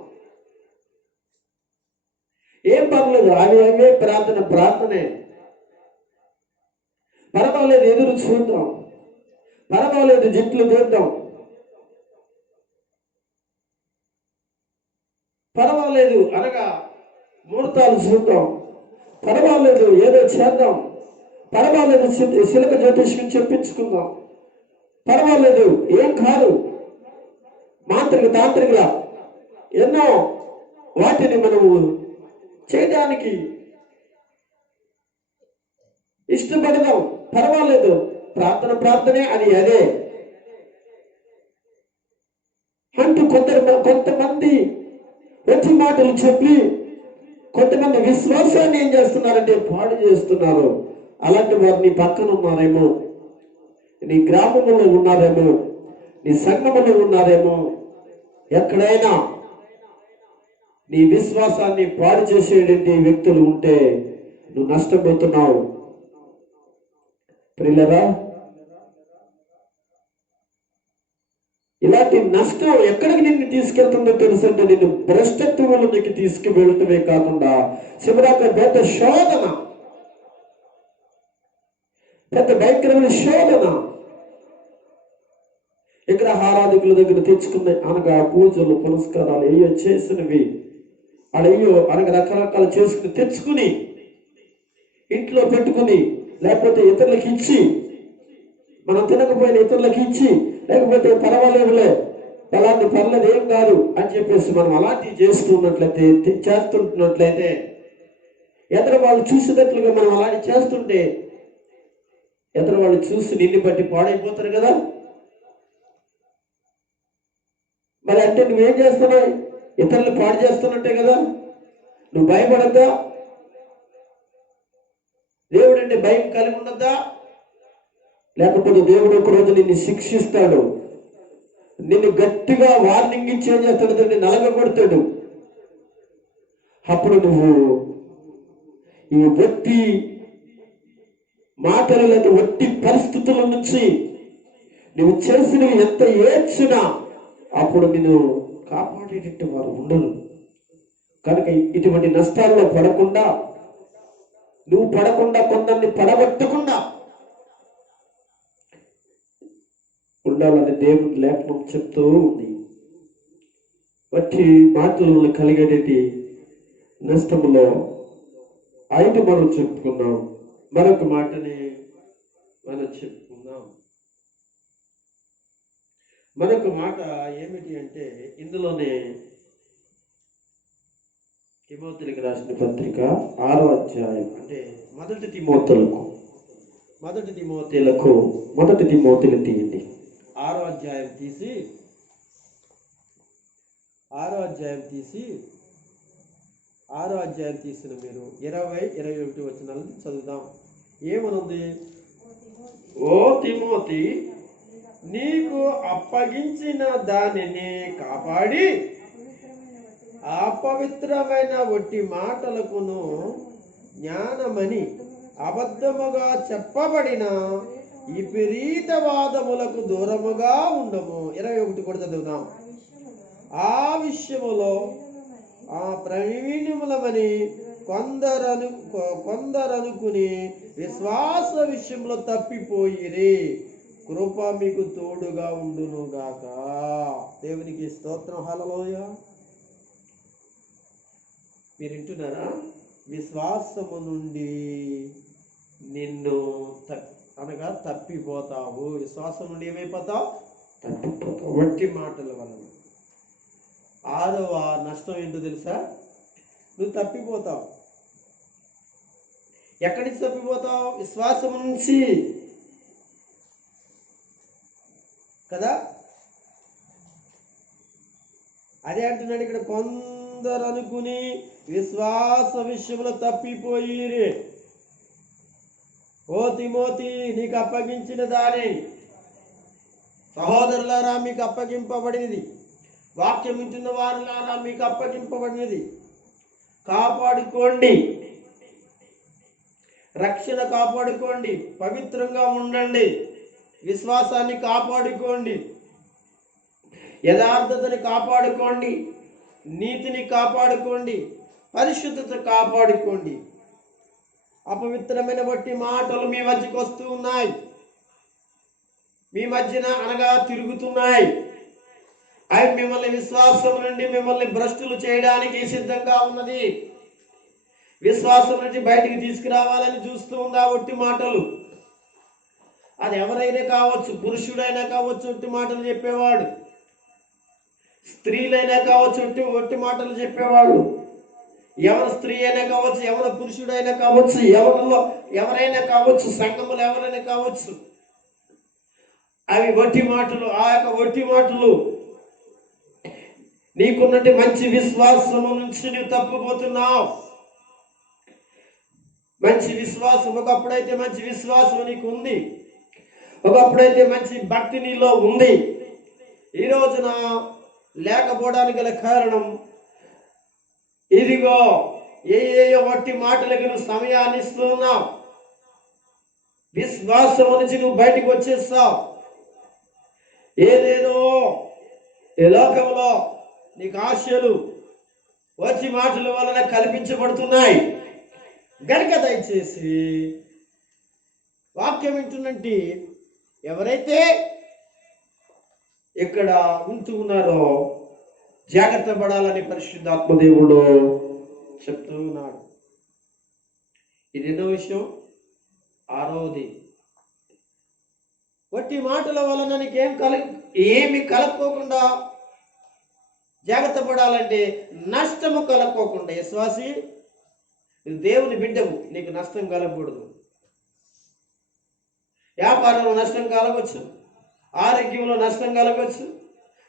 ఏం పర్లేదు, అవే ప్రార్థనే. పర్వాలేదు, ఎదురు చూద్దాం, పర్వాలేదు, జుట్లు తీద్దాం, పర్వాలేదు అనగా ముహూర్తాలు చూద్దాం, పర్వాలేదు ఏదో చేద్దాం, పర్వాలేదు శిలక జ్యోతిష్యం చెప్పించుకుందాం, పర్వాలేదు ఏం కాదు. తాంత్రికుల ఎన్నో వాటిని మనము చేయడానికి ఇష్టపడదాం. పర్వాలేదు, ప్రార్థనే అది అదే అంటూ కొంతమంది వచ్చి మాటలు చెప్పి కొంతమంది విశ్వాసాన్ని ఏం చేస్తున్నారంటే పాడు చేస్తున్నారు. అలాంటి వారు నీ పక్కన ఉన్నారేమో, నీ గ్రామంలో ఉన్నారేమో, నీ సంఘములో ఉన్నారేమో. ఎక్కడైనా నీ విశ్వాసాన్ని పాడు చేసేటువంటి వ్యక్తులు ఉంటే నువ్వు నష్టపోతున్నావు. ప్రియులరా, ఇలాంటి నష్టం ఎక్కడికి నిన్ను తీసుకెళ్తుందో తెలుసంటే నిన్ను భ్రష్టత్వంలోకి తీసుకువెళ్ళటమే కాకుండా చివరికి పెద్ద శోధన, పెద్ద భయంకరమైన శోధన. విగ్రహారాధికుల దగ్గర తెచ్చుకున్న అనగా పూజలు పునస్కారాలు అయ్యో చేసినవి అయ్యో అనగా రకరకాలు చేసుకుని తెచ్చుకుని ఇంట్లో పెట్టుకుని, లేకపోతే ఇతరులకు ఇచ్చి, మనం తినకపోయిన ఇతరులకు ఇచ్చి, లేకపోతే పర్వాలేదులే అలాంటి పర్లేదు ఏం కాదు అని చెప్పేసి మనం అలాంటివి చేస్తుంటున్నట్లయితే ఎదురు వాళ్ళు చూసేటట్లుగా మనం అలాంటి చేస్తుంటే ఎదురు వాళ్ళు చూసి నిన్ను బట్టి పాడైపోతారు కదా. మరి అంటే నువ్వేం చేస్తున్నావు? ఇతరులు పాడు చేస్తున్నట్టే కదా. నువ్వు భయపడద్దా? దేవుడు అంటే భయం కలిగి ఉండద్దా? లేకపోతే దేవుడు ఒక రోజు నిన్ను శిక్షిస్తాడు, నిన్ను గట్టిగా వార్నింగ్ ఇచ్చి ఏం చేస్తాడు? నిన్ను నలగగొడతాడు. అప్పుడు నువ్వు ఈ ఒట్టి మాటలు లేక ఒట్టి పరిస్థితుల నుంచి నువ్వు చేసినవి ఎంత ఏడ్చినా అప్పుడు నిన్ను కాపాడేటట్టు వారు ఉండరు. కనుక ఇటువంటి నష్టాల్లో పడకుండా, నువ్వు పడకుండా, కొందరిని పడగొట్టకుండా ఉండాలని దేవుని లేఖనం చెప్తూ ఉంది. వచ్చి మాటలు కలిగేటి నష్టములో 5 మనం చెప్పుకున్నాం. మరొక మాటని మనం చెప్పుకుందాం. మరొక మాట ఏమిటి అంటే, ఇందులోనే తిమోతిలకు రాసిన పత్రిక 6వ అధ్యాయం, అంటే మొదటి తిమోతిలు తీయండి. 6వ అధ్యాయం తీసి 6వ అధ్యాయం తీసిన మీరు 20-21 వచనాలను చదువుదాం. ఏమనుంది? ఓ తిమోతి, నీకు అప్పగించిన దానిని కాపాడి అపవిత్రమైన ఒట్టి మాటలకును జ్ఞానమని అబద్ధముగా చెప్పబడిన విపరీతవాదములకు దూరముగా ఉండము. 21 కూడా చదువుదాం. ఆ విషయములో ప్రవీణ్యములమని కొందరనుకుని విశ్వాస విషయంలో తప్పిపోయిరి. కృప మీకు తోడుగా ఉండునుగాక. దేవునికి స్తోత్రం. హల్లెలూయా. మీరు వింటున్నారా? విశ్వాసము నుండి నిన్ను అనగా తప్పిపోతావు. విశ్వాసం నుండి ఏమైపోతావు? తప్పిపోతావు. వట్టి మాటల వలన. 6వ నష్టం ఏంటో తెలుసా? నువ్వు తప్పిపోతావు. ఎక్కడి నుంచి తప్పిపోతావు? విశ్వాసం నుంచి కదా. అదే అంటున్నాడు ఇక్కడ, కొందరు అనుకుని విశ్వాస విషయంలో తప్పిపోయిరి. ఓ తిమోతి, నీకు అప్పగించిన దాని సహోదరులారా మీకు అప్పగింపబడినది, వాక్యం వింటున్న వారులారా మీకు అప్పగింపబడినది. కాపాడుకోండి, రక్షణ కాపాడుకోండి, పవిత్రంగా ఉండండి, విశ్వాసాన్ని కాపాడుకోండి, యథార్థతని కాపాడుకోండి, నీతిని కాపాడుకోండి, పరిశుద్ధత కాపాడుకోండి. అపవిత్రమైన బట్టి మాటలు మీ మధ్యకు వస్తూ ఉన్నాయి, మీ మధ్యన అనగా తిరుగుతున్నాయి. అవి మిమ్మల్ని విశ్వాసం నుండి మిమ్మల్ని భ్రష్టులు చేయడానికి సిద్ధంగా ఉన్నది. విశ్వాసం నుంచి బయటికి తీసుకురావాలని చూస్తూ ఉంది ఆ ఒట్టి మాటలు. అది ఎవరైనా కావచ్చు, పురుషుడైనా కావచ్చు ఒట్టి మాటలు చెప్పేవాడు, స్త్రీలైనా కావచ్చు ఒట్టి మాటలు చెప్పేవాడు, ఎవరి స్త్రీ అయినా కావచ్చు, ఎవరి పురుషుడైనా కావచ్చు, ఎవరైనా కావచ్చు, సంఘములు ఎవరైనా కావచ్చు, అవి ఒట్టి మాటలు. ఆ యొక్క ఒట్టి మాటలు నీకున్నట్టు మంచి విశ్వాసము నుంచి నువ్వు తప్పిపోతున్నావు. మంచి విశ్వాసం, ఒకప్పుడైతే మంచి విశ్వాసం నీకు ఉంది, ఒకప్పుడైతే మంచి భక్తి నీలో ఉంది, ఈ రోజున లేకపోవడానికి గల కారణం ఇదిగో ఏ వట్టి మాటలకు నువ్వు సమయాన్ని ఇస్తున్నావు. విశ్వాసం నుంచి నువ్వు బయటికి వచ్చేస్తావు. ఏదేదో ఈ లోకంలో నీకు ఆశలు వచ్చి మాటల వలన కల్పించబడుతున్నాయి గనుక దయచేసి వాక్యం వింటున్నట్టు ఎవరైతే ఇక్కడ ఉంటున్నారో జాగ్రత్త పడాలని పరిశుద్ధాత్మదేవుడు చెప్తూ ఉన్నాడు. ఇది ఎన్నో విషయం? ఆరోది. వట్టి మాటల వలన నీకేం ఏమి కలక్కోకుండా జాగ్రత్త పడాలంటే నష్టము కలక్కోకుండా. విశ్వాసి, నువ్వు దేవుని బిడ్డవు, నీకు నష్టం కలగకూడదు. వ్యాపారంలో నష్టం కలగవచ్చు, ఆరోగ్యంలో నష్టం కలగవచ్చు,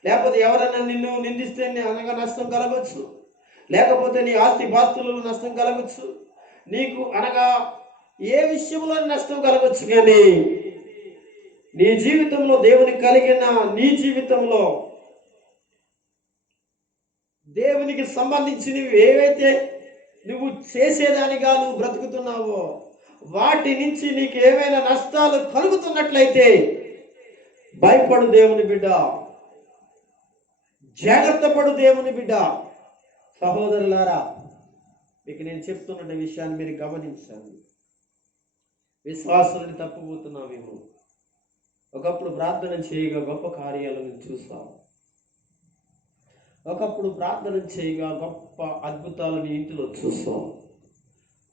లేకపోతే ఎవరైనా నిన్ను నిందిస్తే అనగా నష్టం కలగవచ్చు, లేకపోతే నీ ఆస్తి పాస్తులలో నష్టం కలగవచ్చు, నీకు అనగా ఏ విషయంలో నష్టం కలగవచ్చు. కానీ నీ జీవితంలో దేవునికి కలిగిన నీ జీవితంలో దేవునికి సంబంధించినవి ఏవైతే నువ్వు చేసేదానిగా నువ్వు బ్రతుకుతున్నావో వాటి నుంచి నీకు ఏమైనా నష్టాలు కలుగుతున్నట్లయితే భయపడు దేవుని బిడ్డ, జాగ్రత్త పడు దేవుని బిడ్డ. సహోదరులారా, మీకు నేను చెప్తున్న విషయాన్ని మీరు గమనించండి. విశ్వాసాన్ని తప్పుపోతున్నామేమో. ఒకప్పుడు ప్రార్థన చేయగా గొప్ప కార్యాలను చూస్తాం. ఒకప్పుడు ప్రార్థన చేయగా గొప్ప అద్భుతాలను ఇంటిలో చూస్తాం.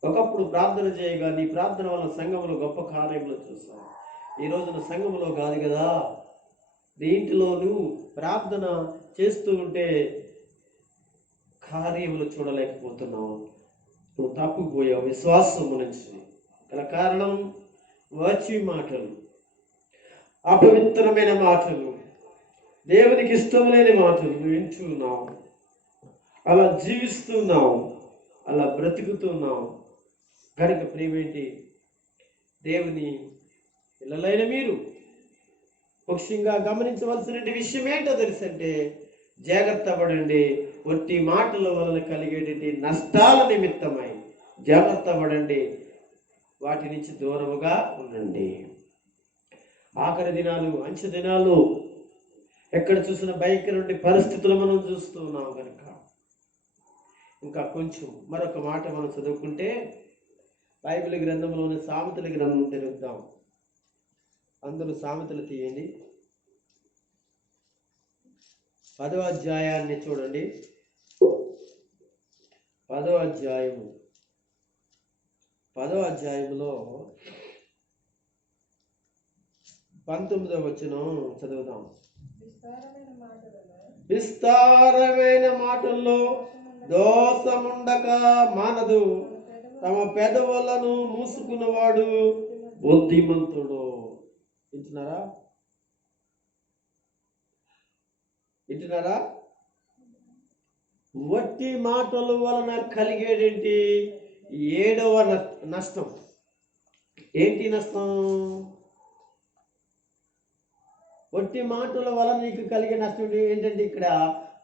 ఒకప్పుడు ప్రార్థన చేయగా నీ ప్రార్థన వల్ల సంఘంలో గొప్ప కార్యములు చూస్తాం. ఈ రోజున సంఘంలో కాదు కదా, నీ ఇంటిలో నువ్వు ప్రార్థన చేస్తూ ఉంటే కార్యములు చూడలేకపోతున్నావు. నువ్వు తప్పుపోయావు విశ్వాసము నుంచి. గల కారణం వచ్చి మాటలు, అపవిత్రమైన మాటలు, దేవునికి ఇష్టం లేని మాటలు నువ్వు వింటున్నావు, అలా జీవిస్తున్నావు, అలా బ్రతుకుతున్నావు. కనుక ప్రేమేంటి? దేవుని పిల్లలైన మీరు ముఖ్యంగా గమనించవలసిన విషయం ఏంటో తెలుసంటే, జాగ్రత్త పడండి. ఒట్టి మాటల వలన కలిగేటి నష్టాల నిమిత్తమై జాగ్రత్త పడండి. వాటి నుంచి దూరముగా ఉండండి. ఆఖరి దినాలు, అంచె దినాలు, ఎక్కడ చూసిన భయంకరమైన పరిస్థితులు మనం చూస్తూ ఉన్నాం. కనుక ఇంకా కొంచెం మరొక మాట మనం చదువుకుంటే బైబిల్ గ్రంథంలోని సామెతల గ్రంథం తెరుద్దాం. అందరూ సామెతలు తీయండి. 10వ అధ్యాయాన్ని చూడండి. 10వ అధ్యాయము 10వ అధ్యాయంలో 19వ వచనం చదువుదాం. విస్తారమైన మాటల్లో దోషముండక మానదు, తమ పెదవులను మూసుకున్నవాడు బుద్ధిమంతుడు. వింటున్నారా? వట్టి మాటల వలన కలిగేదేంటి? 7వ నష్టం. ఏంటి నష్టం? వట్టి మాటల వలన నీకు కలిగే నష్టం ఏంటంటే, ఇక్కడ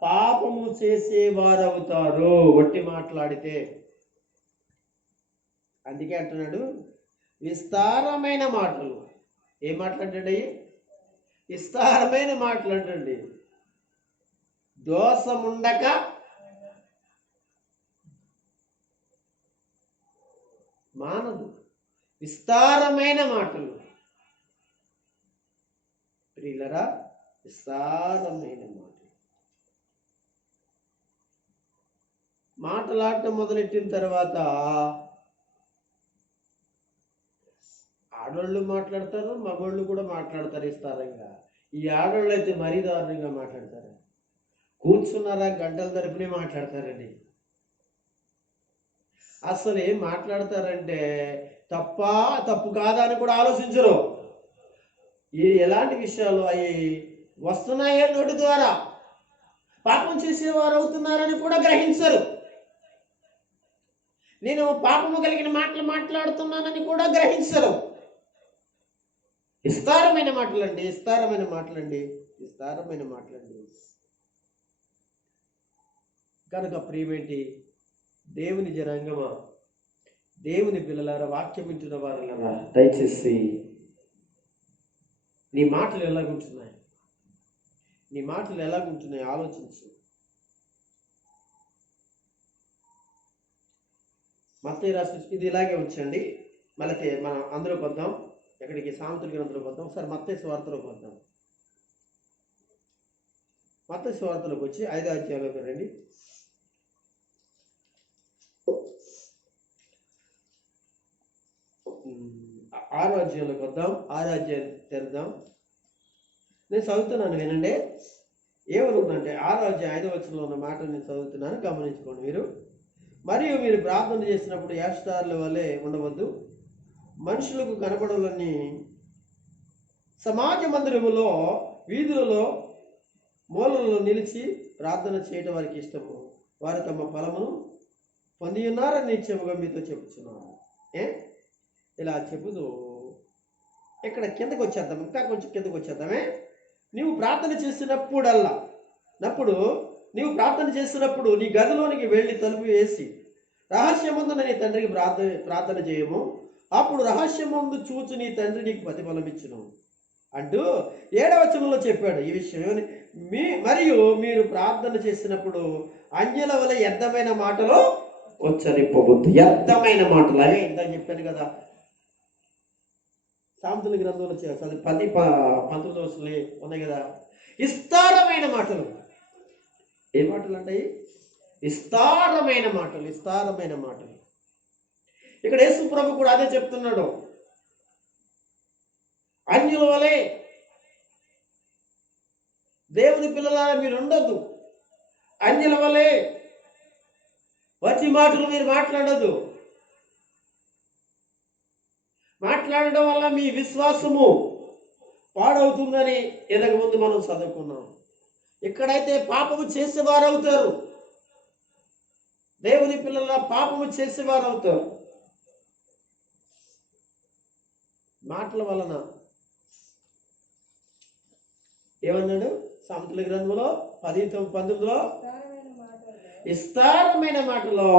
పాపము చేసేవారవుతారు వట్టి మాట్లాడితే. అందుకే అంటున్నాడు విస్తారమైన మాటలు. ఏం మాట్లాడండి? విస్తారమైన మాట్లాడండి. దోషముండక మానదు. విస్తారమైన మాటలు. ప్రియులరా, విస్తారమైన మాటలాడటం మొదలెట్టిన తర్వాత ఆడవాళ్ళు మాట్లాడతారు, మగవాళ్ళు కూడా మాట్లాడతారు విస్తారంగా. ఈ ఆడవాళ్ళు అయితే మరీ దారుణంగా మాట్లాడతారు. కూర్చున్నారా గంటల తరపునే మాట్లాడతారండి. అసలు ఏం మాట్లాడతారంటే తప్పు కాదా అని కూడా ఆలోచించరు. ఎలాంటి విషయాలు అవి వస్తున్నాయో నోటి ద్వారా పాపం చేసేవారు అవుతున్నారని కూడా గ్రహించరు. నేను పాపము కలిగిన మాటలు మాట్లాడుతున్నానని కూడా గ్రహించరు. విస్తారమైన మాటలండి. విస్తారమైన మాటలండి. కనుక ప్రియమేంటి దేవుని జనాంగమా, దేవుని పిల్లలారా, వాక్యం వింటున్న వారలారా, దయచేసి నీ మాటలు ఎలాగుంటున్నాయి, నీ మాటలు ఎలాగుంటున్నాయి ఆలోచించు. మత్తయి రాసిన ఇది ఇలాగే ఉంచండి. మళ్ళీ మనం అందులోకి వద్దాం. ఎక్కడికి? సామెతల గ్రంథంలోకి వద్దాం. ఒకసారి మత్తయి సువార్తలోకి వద్దాం. మత్తయి సువార్తలోకి వచ్చి 5వ అధ్యాయంలోకి రండి. 6వ అధ్యాయంలోకి వద్దాం. 6వ అధ్యాయం తెరుద్దాం. నేను చదువుతున్నాను, వినండి. ఏమనుకుందంటే 6వ అధ్యాయం 5వ వచనంలో ఉన్న మాట నేను చదువుతున్నాను, గమనించుకోండి మీరు. మరియు మీరు ప్రార్థన చేసినప్పుడు యాషధారుల వలె ఉండవద్దు, మనుషులకు కనపడాలని సమాజ మందిరములో వీధులలో మూలలో నిలిచి ప్రార్థన చేయటం వారికి ఇష్టము. వారు తమ ఫలమును పొంది ఉన్నారని నిశ్చయముగా మీతో చెప్పుచున్నాను. ఇలా చెబుతూ ఇక్కడ కిందకు వచ్చేద్దాం, ఇంకా కొంచెం కిందకు వచ్చేద్దామే. నీవు ప్రార్థన చేసినప్పుడల్లా నీవు ప్రార్థన చేసినప్పుడు నీ గదిలోనికి వెళ్ళి తలుపు వేసి రహస్యమందున నీ తండ్రికి ప్రార్థన చేయము. అప్పుడు రహస్యమందు చూచు నీ తండ్రి నీకు ప్రతిఫలమిచ్చును అంటూ 7వ వచనంలో చెప్పాడు ఈ విషయం. మరియు మీరు ప్రార్థన చేసినప్పుడు అన్యుల వలె వ్యర్థమైన మాటలు ఉచ్చరింపవద్దు. వ్యర్థమైన మాటలు అవే ఇందాక చెప్పాను కదా, సామెతల గ్రంథంలో 10-19 ఉన్నాయి కదా. విస్తారమైన మాటలు. ఏ మాటలు అంటాయి? విస్తారమైన మాటలు. ఇక్కడ యేసు ప్రభు కూడా అదే చెప్తున్నాడు. అన్యుల వలె దేవుని పిల్లలారా మీరు ఉండొద్దు. అన్యుల వలె వచ్చి మాటలు మీరు మాట్లాడొద్దు. మాట్లాడడం వల్ల మీ విశ్వాసము పాడవుతుందని ఇంతకు ముందు మనం చదువుకున్నాం. ఇక్కడైతే పాపము చేసేవారు అవుతారు. దేవుని పిల్లల పాపము చేసేవారు అవుతారు. మాటల వలన ఏమన్నాడు సామెతల గ్రంథంలో 10:19లో? విస్తారమైన మాటలో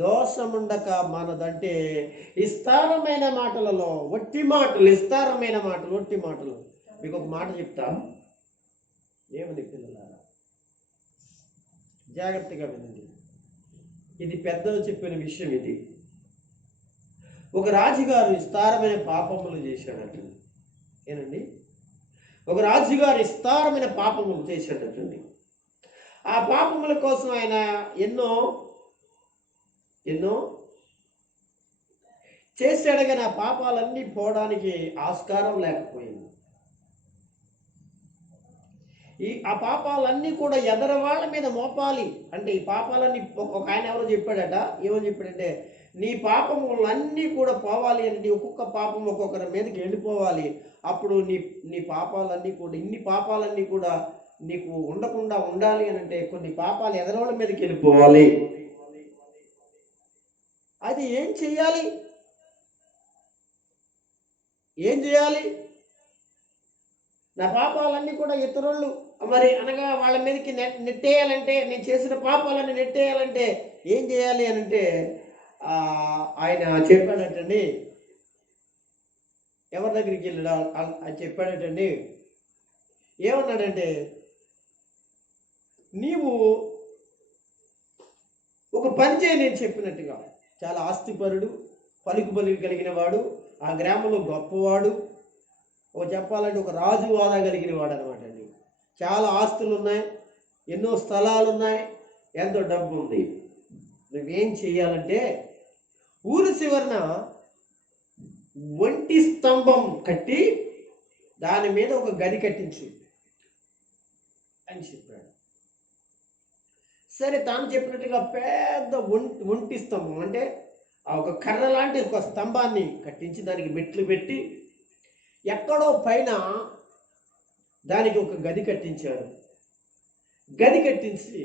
దోషముండక మానదంటే విస్తారమైన మాటలలో ఒట్టి మాటలు, విస్తారమైన మాటలు, ఒట్టి మాటలు. మీకు ఒక మాట చెప్తా, దేవుని పిల్లలారా జాగ్రత్తగా వినండి. ఇది పెద్దలు చెప్పిన విషయం. ఇది ఒక రాజుగారు విస్తారమైన పాపములు చేశాడటండి. ఏనండి? ఒక రాజుగారు విస్తారమైన పాపములు చేశాడటండి. ఆ పాపముల కోసం ఆయన ఎన్నో చేశాడు, కానీ ఆ పాపాలన్నీ పోవడానికి ఆస్కారం లేకపోయింది. ఆ పాపాలన్నీ కూడా ఎదర వాళ్ళ మీద మోపాలి అంటే ఈ పాపాలన్నీ ఒక ఆయన ఎవరో చెప్పాడట. ఏమని చెప్పాడంటే, నీ పాపములన్నీ కూడా పోవాలి అంటే ఒక్కొక్క పాపం ఒక్కొక్కరి మీదకి వెళ్ళిపోవాలి. అప్పుడు నీ పాపాలన్నీ కూడా, ఇన్ని పాపాలన్నీ కూడా నీకు ఉండకుండా ఉండాలి అని అంటే కొన్ని పాపాలు ఎదరోళ్ళ మీదకి వెళ్ళిపోవాలి. అది ఏం చేయాలి? నా పాపాలన్నీ కూడా ఇతరులు మరి అనగా వాళ్ళ మీదకి నెట్టేయాలంటే, నేను చేసిన పాపాలన్నీ నెట్టేయాలంటే ఏం చేయాలి అని అంటే ఆయన చెప్పాడటండి. ఎవరి దగ్గరికి వెళ్ళాడు అని చెప్పాడటండి. ఏమన్నాడంటే, నీవు ఒక పని చేయి నేను చెప్పినట్టుగా. చాలా ఆస్తిపరుడు, పలుకుబలి కలిగిన వాడు, ఆ గ్రామంలో గొప్పవాడు, చెప్పాలంటే ఒక రాజు హోదా కలిగిన వాడు అనమాట అండి. చాలా ఆస్తులు ఉన్నాయి, ఎన్నో స్థలాలు ఉన్నాయి, ఎంతో డబ్బు ఉంది. నువ్వేం చేయాలంటే ఊరు చివరన ఒంటి స్తంభం కట్టి దాని మీద ఒక గది కట్టించు అని చెప్పాడు. సరే, తాను చెప్పినట్టుగా పెద్ద ఒంటి స్తంభం అంటే ఒక కర్ర లాంటి ఒక స్తంభాన్ని కట్టించి దానికి మెట్లు పెట్టి ఎక్కడో పైన దానికి ఒక గది కట్టించాడు. గది కట్టించి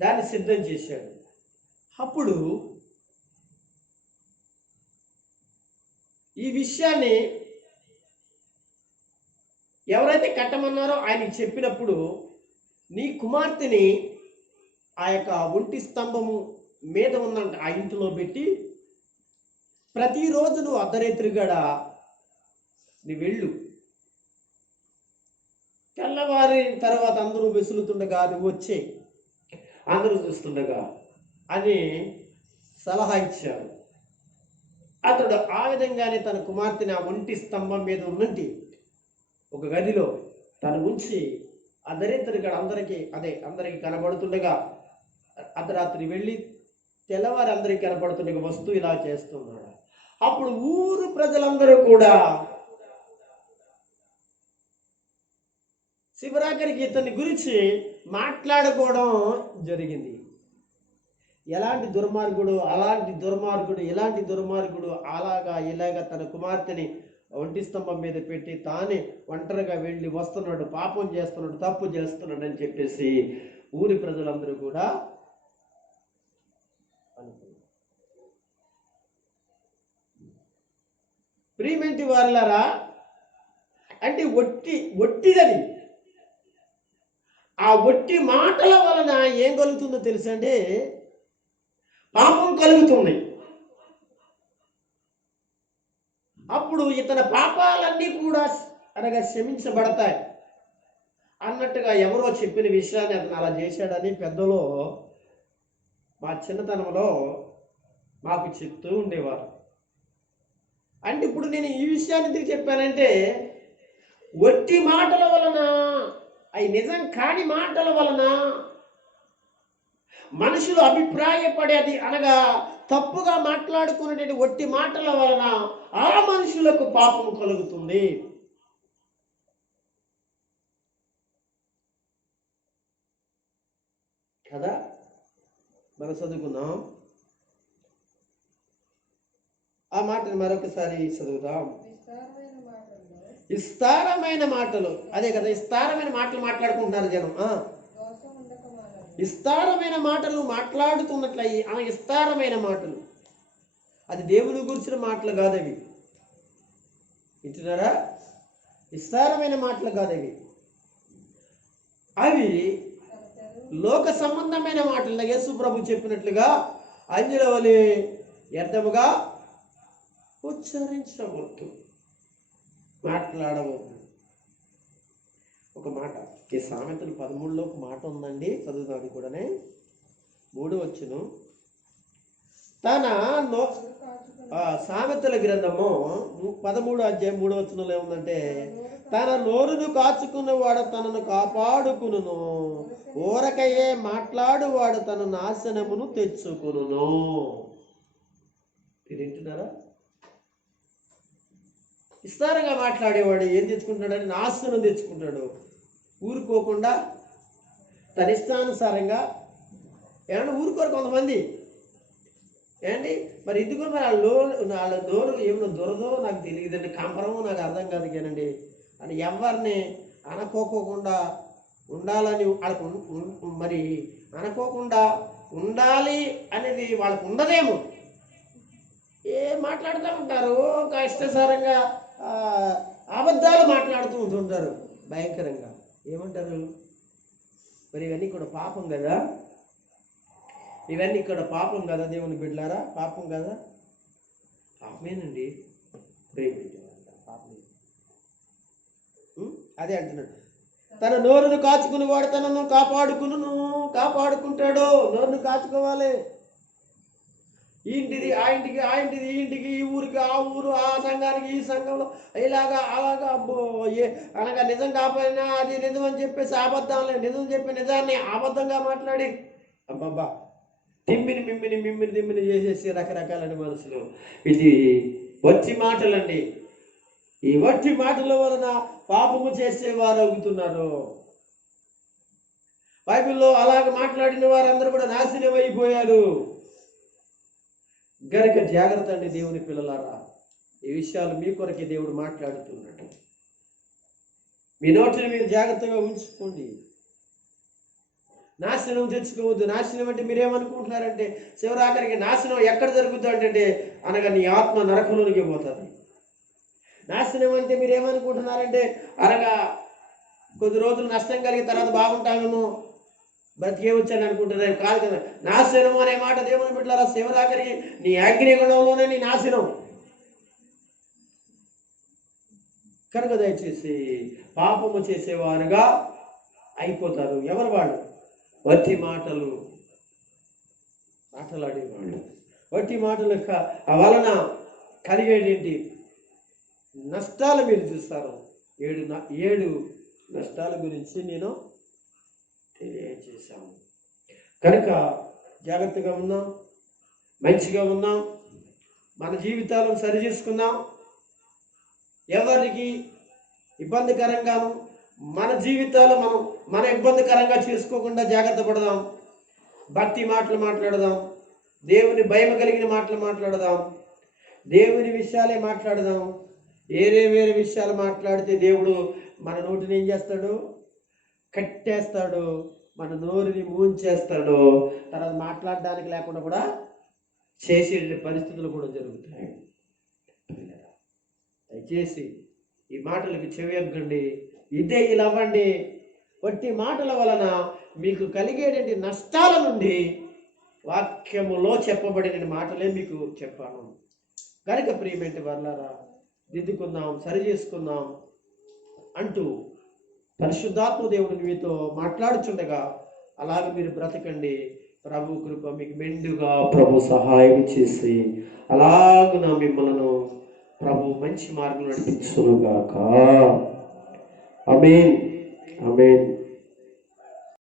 దాన్ని సిద్ధం చేశాడు. అప్పుడు ఈ విషయాన్ని ఎవరైతే కట్టమన్నారో ఆయనకి చెప్పినప్పుడు నీ కుమార్తెని ఆ యొక్క ఒంటి స్తంభము మీద ఉందంట ఆ ఇంటిలో పెట్టి ప్రతిరోజు నువ్వు అర్ధరాత్రిగడ నువ్వు వెళ్ళు, తెల్లవారి తర్వాత అందరూ వెసులుతుండగా నువ్వు వచ్చే అందరూ చూస్తుండగా అని సలహా ఇచ్చాడు. అతడు ఆ విధంగానే తన కుమార్తెని ఆ ఒంటి స్తంభం మీద ఉన్నట్టు ఒక గదిలో తను ఉంచి అర్ధరాత్రిగడ అందరికీ కనబడుతుండగా అర్ధరాత్రి వెళ్ళి తెల్లవారి అందరికీ కనపడుతుండగా వస్తూ ఇలా చేస్తున్నాడు. అప్పుడు ఊరు ప్రజలందరూ కూడా శివరాకరికి ఇతని గురించి మాట్లాడుకోవడం జరిగింది. ఎలాంటి దుర్మార్గుడు, అలాంటి దుర్మార్గుడు, ఇలాంటి దుర్మార్గుడు, ఇలాగా తన కుమార్తెని ఒంటి స్తంభం మీద పెట్టి తానే ఒంటరిగా వెళ్ళి వస్తున్నాడు, పాపం చేస్తున్నాడు, తప్పు చేస్తున్నాడు అని చెప్పేసి ఊరి ప్రజలందరూ కూడా అనుకున్నారు. ప్రియమేంటి వారలారా, అంటే ఒట్టిదని ఆ ఒట్టి మాటల వలన ఏం కలుగుతుందో తెలుసండి, పాపం కలుగుతుంది. అప్పుడు ఇతని పాపాలన్నీ కూడా క్షమించబడతాయి అన్నట్టుగా ఎవరో చెప్పిన విషయాన్ని అతను అలా చేశాడని పెద్దలో మా చిన్నతనంలో మాకు చెప్తూ ఉండేవారు. అంటే ఇప్పుడు నేను ఈ విషయాన్ని ఎందుకు చెప్పానంటే, ఒట్టి మాటల వలన, అవి నిజం కాని మాటల వలన మనుషులు అభిప్రాయపడేది అనగా తప్పుగా మాట్లాడుకునేటి ఒట్టి మాటల వలన ఆ మనుషులకు పాపం కలుగుతుంది కదా. మనం చదువుకున్నాం ఆ మాటను మరొకసారి చదువుదాం. విస్తారమైన మాటలు, అదే కదా, విస్తారమైన మాటలు మాట్లాడుకుంటున్నారు జనం. విస్తారమైన మాటలు మాట్లాడుతున్నట్లయి ఆ విస్తారమైన మాటలు, అది దేవుని గురించిన మాటలు కాదవి. వింటున్నారా? విస్తారమైన మాటలు కాదవి, అవి లోక సంబంధమైన మాటలు. యేసు ప్రభు చెప్పినట్లుగా అన్యుల వలె వ్యర్థముగా ఉచ్చరించవద్దు, మాట్లాడవద్దు. ఒక మాట ఈ సామెతలు 13లో ఒక మాట ఉందండి, చదువుతాం. అది కూడానే 3 వచ్చును. తన సామెతల గ్రంథము 13 అధ్యాయం 3 వచనంలో ఏముందంటే, తన నోరును కాచుకున్నవాడు తనను కాపాడుకును, ఊరకయే మాట్లాడువాడు తన నాశనమును తెచ్చుకును. ఇది వింటున్నారా? విస్తారంగా మాట్లాడేవాడు ఏం తెచ్చుకుంటాడని నాశనం తెచ్చుకుంటాడు. ఊరుకోకుండా తన ఇష్టానుసారంగా ఏమన్నా ఊరుకోరు కొంతమంది. ఏంటి మరి ఎందుకు వాళ్ళ నోరు ఏమన్నా దొరదో నాకు తెలియదండి, కంపరమో నాకు అర్థం కాదు కానండి అని ఎవరిని అనుకోకుండా ఉండాలని వాళ్ళకు, మరి అనుకోకుండా ఉండాలి అనేది వాళ్ళకు ఉండదేమో. మాట్లాడుతూ ఉంటారు ఇష్టానుసారంగా, అబద్ధాలు మాట్లాడుతూ ఉంటుంటారు భయంకరంగా. ఏమంటారు మరి? ఇవన్నీ కూడా పాపం కదా, ఇవన్నీ కూడా పాపం కదా దేవుని బిడ్డలారా, పాపం కదా, పాపమేనండి. పాపమే. అదే అంటున్నాడు, తన నోరును కాచుకునేవాడు తనను కాపాడుకుంటాడు. నోరును కాచుకోవాలి. ఈ ఇంటిది ఆ ఇంటికి, ఆ ఇంటిది ఈ ఇంటికి, ఈ ఊరికి ఆ ఊరు, ఆ సంఘానికి ఈ సంఘంలో, ఇలాగా అలాగా అనగా నిజం కాకపోయినా అది నిజం అని చెప్పేసి అబద్ధాలే, నిజం చెప్పి నిజాన్ని అబద్ధంగా మాట్లాడి అబ్బబ్బా మిమ్మిని చేసేసి రకరకాలని మనుషులు. ఇది వట్టి మాటలండి. ఈ వట్టి మాటల వలన పాపము చేసేవారు అవుతున్నారు. బైబిల్లో అలాగ మాట్లాడిన వారందరూ కూడా నాశనం అయిపోయారు. గనుక జాగ్రత్త అండి దేవుని పిల్లలారా, ఈ విషయాలు మీ కొరకే దేవుడు మాట్లాడుతున్నాడు. మీ నోటిని మీరు జాగ్రత్తగా ఉంచుకోండి. నాశనం తెచ్చుకోవద్దు. నాశనం అంటే మీరేమనుకుంటున్నారంటే, చివరాఖరికి నాశనం ఎక్కడ జరుగుతుంది అంటే అనగా నీ ఆత్మ నరకంలోనికి పోతుంది. నాశనం అంటే మీరేమనుకుంటున్నారంటే అనగా కొద్ది రోజులు నష్టం కలిగిన తర్వాత బాగుంటామేమో, బ్రతికే వచ్చాను అనుకుంటున్నారు. కాదు కదా. నాశనం అనే మాట దేవుని బిడ్డలారా, శివరాకరికి నీ అగ్నిగుణంలోనే నీ నాశనం. కనుక దయచేసి పాపము చేసేవారుగా అయిపోతారు. ఎవరు వాళ్ళు? వట్టి మాటలు మాటలాడేవాళ్ళు. వట్టి మాటల వలన కలిగేటి నష్టాలు మీరు చూస్తారు. 7 నష్టాల గురించి నేను తెలియజేశాము. కనుక జాగ్రత్తగా ఉన్నాం, మంచిగా ఉన్నాం, మన జీవితాలను సరి చేసుకుందాం. ఎవరికి ఇబ్బందికరంగాను మన జీవితాలు మన ఇబ్బందికరంగా చేసుకోకుండా జాగ్రత్త పడదాం. భక్తి మాటలు మాట్లాడదాం, దేవుని భయం కలిగిన మాటలు మాట్లాడదాం, దేవుని విషయాలే మాట్లాడదాం. వేరే విషయాలు మాట్లాడితే దేవుడు మన నోటిని ఏం చేస్తాడు? కట్టేస్తాడు, మన నోరుని మూంచేస్తాడు. తర్వాత మాట్లాడడానికి లేకుండా కూడా చేసే పరిస్థితులు కూడా జరుగుతాయి. దయచేసి ఈ మాటలకి చెవియొగ్గండి, ఇదే ఇలా అవ్వండి. వట్టి మాటల వలన మీకు కలిగేటువంటి నష్టాల నుండి వాక్యములో చెప్పబడిన మాటలే మీకు చెప్పాను. కనుక ప్రియమైన వారలారా, దిద్దుకుందాం, సరి చేసుకుందాం అంటూ పరిశుద్ధాత్మ దేవుడు మీతో మాట్లాడుచుండగా అలాగే మీరు బ్రతకండి. ప్రభు కృప మీకు మెండుగా ప్రభు సహాయం చేసి అలాగున మిమ్మలను ప్రభు మంచి మార్గం నడిపించునుగాక. ఆమేన్, ఆమేన్.